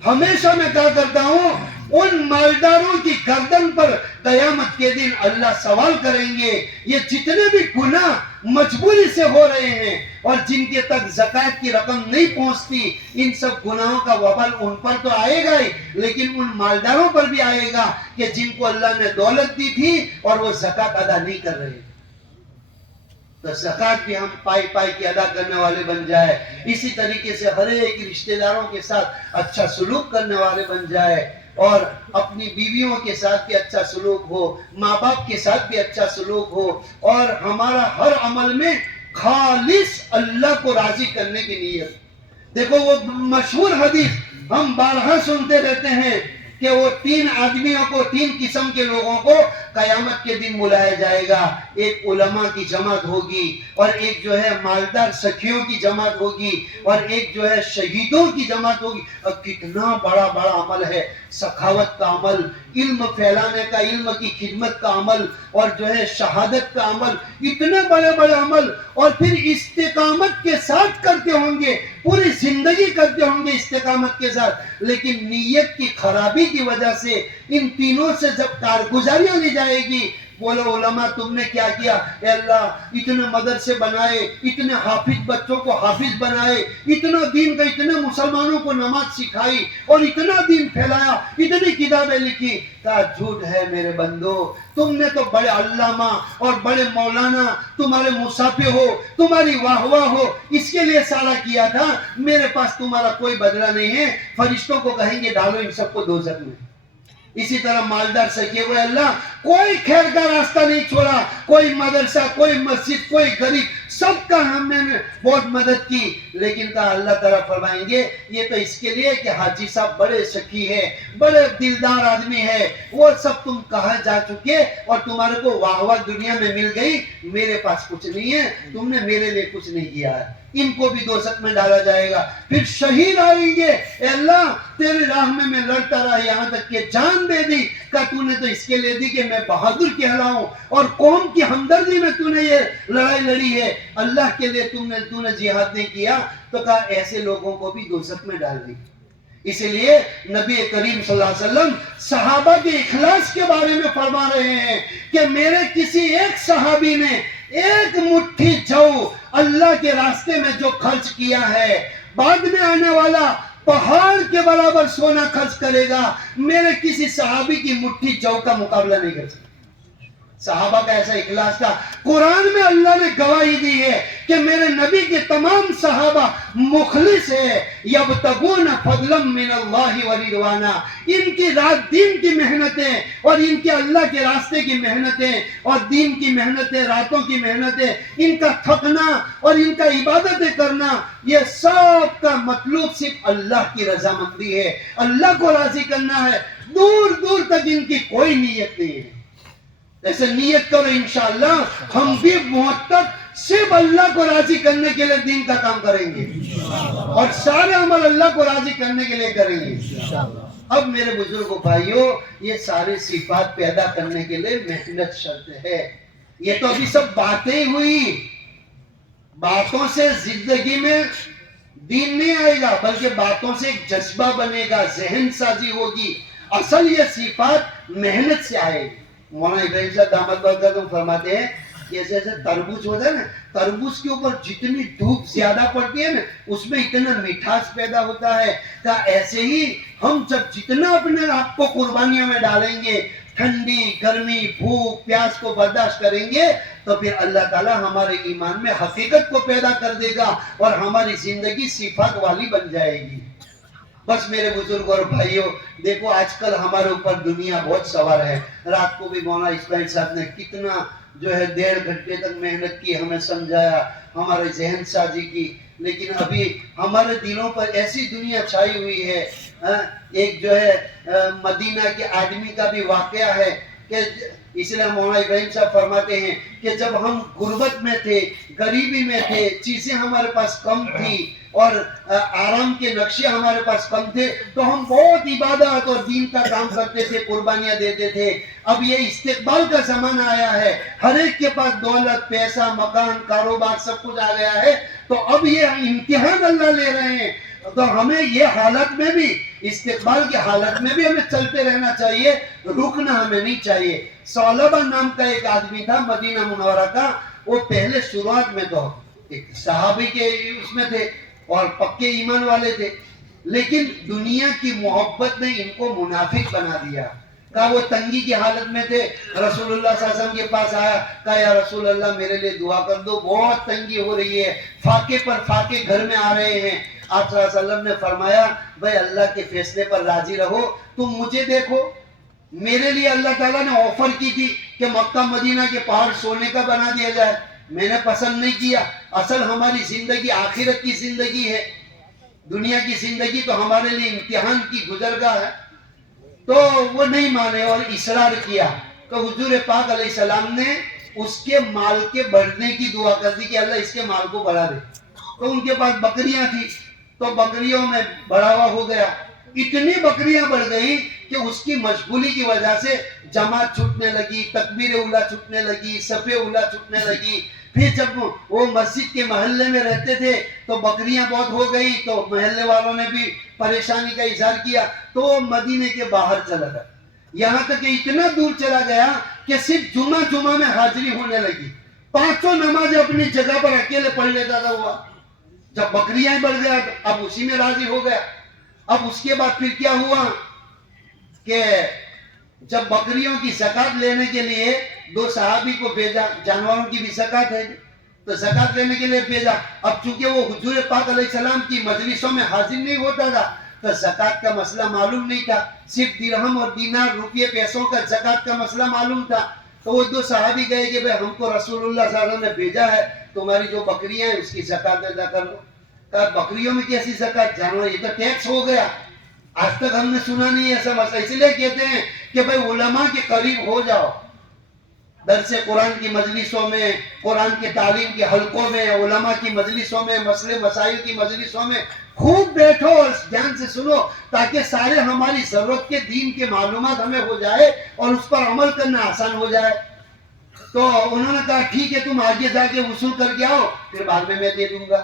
ہمیشہ میں کہا کرتا ہوں ان مالداروں کی گردن پر قیامت کے دن اللہ سوال کریں گے، یہ جتنے بھی گناہ مجبوری سے ہو رہے ہیں اور جن کے تک زکات کی رقم نہیں پہنچتی، ان سب گناہوں کا وبال ان پر تو آئے گا ہی، لیکن ان مالداروں پر بھی آئے گا کہ جن کو اللہ نے دولت دی تھی اور وہ زکات ادا نہیں کر رہے۔ تو زکات بھی ہم پائی کی ادا کرنے والے بن جائے، اسی طریقے سے ہر ایک رشتہ داروں کے ساتھ اچھا سلوک کرنے والے بن جائے، اور اپنی بیویوں کے ساتھ بھی اچھا سلوک ہو، ماں باپ کے ساتھ بھی اچھا سلوک ہو، اور ہمارا ہر عمل میں خالص اللہ کو راضی کرنے کی نیت۔ دیکھو وہ مشہور حدیث ہم بارہا سنتے رہتے ہیں کہ وہ 3 آدمیوں کو، 3 قسم کے لوگوں کو قیامت کے دن بلایا جائے گا۔ ایک علماء کی جماعت ہوگی، اور ایک جو ہے مالدار سکھیوں کی جماعت ہوگی، اور ایک جو ہے شہیدوں کی جماعت ہوگی۔ اور کتنا بڑا عمل ہے، سخاوت کا عمل، علم پھیلانے کا، علم کی خدمت کا عمل، اور جو ہے شہادت کا عمل، اتنے بڑے عمل، اور پھر استقامت کے ساتھ کرتے ہوں گے، پوری زندگی کرتے ہوں گے استقامت کے ساتھ، لیکن نیت کی خرابی کی وجہ سے ان تینوں سے جب کارگزاریاں لی جائے گی، بولو علماء تم نے کیا کیا؟ اے اللہ اتنے مدرسے بنائے، اتنے حافظ بچوں کو حافظ بنائے، اتنا دین کا، اتنے مسلمانوں کو نماز سکھائی اور اتنا دین پھیلایا، اتنی کتابیں لکھی۔ کہا جھوٹ ہے میرے بندو، تم نے تو بڑے علامہ اور بڑے مولانا، تمہارے مسافر ہو، تمہاری واہ واہ ہو، اس کے لیے سارا کیا تھا، میرے پاس تمہارا کوئی بدلہ نہیں ہے۔ فرشتوں کو کہیں گے ڈالو ان سب کو دوزخ میں۔ اسی طرح مالدار سکے ہوئے اللہ کوئی خیر کا راستہ نہیں چھوڑا، کوئی مدرسہ، کوئی مسجد، کوئی غریب، سب کا ہم نے بہت مدد کی، لیکن کہا اللہ تعالیٰ فرمائیں گے یہ تو اس کے لیے کہ حاجی صاحب بڑے سخی ہے، بڑے دلدار آدمی ہے، وہ سب تم کہاں جا چکے اور تمہارے کو واہ واہ دنیا میں مل گئی، میرے پاس کچھ نہیں ہے، تم نے میرے لیے کچھ نہیں کیا ہے۔ ان کو بھی دوزخ میں ڈالا جائے گا۔ پھر شہید آئیں گے، اے اللہ تیرے راہ میں لڑتا رہا یہاں تک کہ جان دے دی، کہ تو نے تو اس کے لئے دی کہ میں بہادر کہلاؤں، اور قوم کی ہمدردی میں تو نے یہ لڑائی لڑی ہے، اللہ کے لئے تو نے جہاد نہیں کیا، تو کہا ایسے لوگوں کو بھی دوزخ میں ڈال دی۔ اس لیے نبی کریم صلی اللہ علیہ وسلم صحابہ کے اخلاص کے بارے میں فرما رہے ہیں کہ میرے کسی ایک صحابی نے ایک مٹھی جو اللہ کے راستے میں جو خرچ کیا ہے، بعد میں آنے والا پہاڑ کے برابر سونا خرچ کرے گا، میرے کسی صحابی کی مٹھی جو کا مقابلہ نہیں کر سکتا۔ صحابہ کا ایسا اخلاص تھا۔ قرآن میں اللہ نے گواہی دی ہے کہ میرے نبی کے تمام صحابہ مخلص ہے، یبتغون فضلا من اللہ ورضوانا، ان کی رات دین کی محنتیں اور ان کے اللہ کے راستے کی محنتیں اور دین کی محنتیں، راتوں کی محنتیں، ان کا تھکنا اور ان کا عبادتیں کرنا، یہ سب کا مطلوب صرف اللہ کی رضامندی ہے، اللہ کو راضی کرنا ہے۔ دور دور تک ان کی کوئی نیت نہیں ہے۔ ایسے نیت کرو انشاءاللہ ہم بھی موت تک صرف اللہ کو راضی کرنے کے لیے دین کا کام کریں گے اور سارے عمل اللہ کو راضی کرنے کے لیے کریں گے۔ اب میرے بزرگوں بھائیوں، یہ سارے صفات پیدا کرنے کے لیے محنت شرط ہے۔ یہ تو ابھی سب باتیں ہوئی، باتوں سے زندگی میں دین نہیں آئے گا، بلکہ باتوں سے ایک جذبہ بنے گا، ذہن سازی ہوگی۔ اصل یہ صفات محنت سے آئے گی۔ مولانا ابراہیم صاحب دامت برکاتہم فرماتے ہیں کہ جیسے تربوز ہوتا ہے نا، تربوز کے اوپر جتنی دھوپ زیادہ پڑتی ہے نا، اس میں اتنا مٹھاس پیدا ہوتا ہے۔ کہ ایسے ہی ہم جب جتنا اپنے آپ کو قربانیوں میں ڈالیں گے، ٹھنڈی گرمی بھوک پیاس کو برداشت کریں گے، تو پھر اللہ تعالیٰ ہمارے ایمان میں حقیقت کو پیدا کر دے گا اور ہماری زندگی صفات والی بن جائے گی۔ بس میرے بزرگ اور بھائیوں، دیکھو آج کل ہمارے اوپر دنیا بہت سوار ہے۔ رات کو بھی مولانا اسماعیل صاحب نے کتنا جو ہے 1.5 گھنٹے تک محنت کی، ہمیں سمجھایا، ہمارے ذہن سازی کی، لیکن ابھی ہمارے دلوں پر ایسی دنیا چھائی ہوئی ہے۔ ایک جو ہے مدینہ کے آدمی کا بھی واقعہ ہے کہ اس لیے مولانا ابراہیم صاحب فرماتے ہیں کہ جب ہم غربت میں تھے، غریبی میں تھے، چیزیں ہمارے پاس کم تھی اور آرام کے نقشے ہمارے پاس کم تھے، تو ہم بہت عبادت اور دین کا کام کرتے تھے، قربانیاں دیتے تھے۔ اب یہ استقبال کا زمانہ آیا ہے، ہر ایک کے پاس دولت، پیسہ، مکان، کاروبار سب کچھ آ گیا ہے، تو اب یہ امتحان اللہ لے رہے ہیں۔ تو ہمیں یہ حالت میں بھی، استقبال کی حالت میں بھی ہمیں چلتے رہنا چاہیے، رکنا ہمیں نہیں چاہیے۔ ثعلبہ نام کا ایک آدمی تھا مدینہ منورہ کا، وہ پہلے شروعات میں تو ایک صحابی کے اس میں تھے اور پکے ایمان والے تھے، لیکن دنیا کی محبت نے ان کو منافق بنا دیا۔ کہا وہ تنگی کی حالت میں تھے، رسول اللہ صلی اللہ علیہ وسلم کے پاس آیا، کہا یا رسول اللہ میرے لیے دعا کر دو، بہت تنگی ہو رہی ہے، فاقے پر فاقے گھر میں آ رہے ہیں۔ آپ صلی اللہ علیہ وسلم نے فرمایا بھائی اللہ کے فیصلے پر راضی رہو، تم مجھے دیکھو، میرے لیے اللہ تعالیٰ نے آفر کی تھی کہ مکہ مدینہ کے پہاڑ سونے کا بنا دیا جائے، میں نے پسند نہیں کیا۔ اصل ہماری زندگی آخرت کی زندگی ہے، دنیا کی زندگی تو ہمارے لیے امتحان کی گزرگاہ ہے، تو وہ نہیں مانے اور اصرار کیا۔ تو حضور پاک علیہ السلام نے اس کے مال کے بڑھنے کی دعا کر دی کہ اللہ اس کے مال کو بڑھا دے۔ تو ان کے پاس بکریاں تھی، تو بکریوں میں بڑھاوا ہو گیا، اتنی بکریاں بڑھ گئی کہ اس کی مشغولی کی وجہ سے جماعت چھوٹنے لگی، تکبیر اولا چھوٹنے لگی، صف اولا چھوٹنے لگی۔ پھر جب وہ مسجد کے محلے میں رہتے تھے تو بکریاں بہت ہو گئی، تو محلے والوں نے بھی پریشانی کا اظہار کیا، تو وہ مدینے کے باہر چلا گیا، یہاں تک کہ اتنا دور چلا گیا کہ صرف جمعہ میں حاضری ہونے لگی، 5 نمازیں اپنی جگہ پر اکیلے پڑھ لیتا تھا۔ ہوا جب بکریاں بڑھ گیا تو اب اسی میں راضی ہو گیا۔ اب اس کے بعد پھر کیا ہوا کہ جب بکریوں کی زکات لینے کے لیے 2 صحابی کو بھیجا، جانوروں کی بھی زکات ہے تو زکات لینے کے لیے بھیجا۔ اب چونکہ وہ حضور پاک علیہ السلام کی مجلسوں میں حاضر نہیں ہوتا تھا تو زکات کا مسئلہ معلوم نہیں تھا، صرف درہم اور دینار روپیے پیسوں کا زکات کا مسئلہ معلوم تھا۔ تو وہ 2 صحابی گئے کہ بھئی ہم کو رسول اللہ صلی اللہ علیہ وسلم نے بھیجا ہے، تمہاری جو بکریاں ہیں اس کی زکات ادا کر دو۔ کہا بکریوں میں کیسی زکات، جانور یہ تو ٹیکس ہو گیا، آج تک ہم نے سنا نہیں ایسا مسئلہ۔ اس لیے کہتے ہیں کہ بھئی علماء کے قریب ہو جاؤ، درس قرآن کی مجلسوں میں، قرآن کی تعلیم کے حلقوں میں، علماء کی مجلسوں میں، مسئلے مسائل کی مجلسوں میں خوب بیٹھو اور دھیان سے سنو، تاکہ سارے ہماری ضرورت کے دین کے معلومات ہمیں ہو جائے اور اس پر عمل کرنا آسان ہو جائے۔ تو انہوں نے کہا ٹھیک ہے تم آگے جا کے وصول کر کے آؤ، پھر بعد میں دے دوں گا۔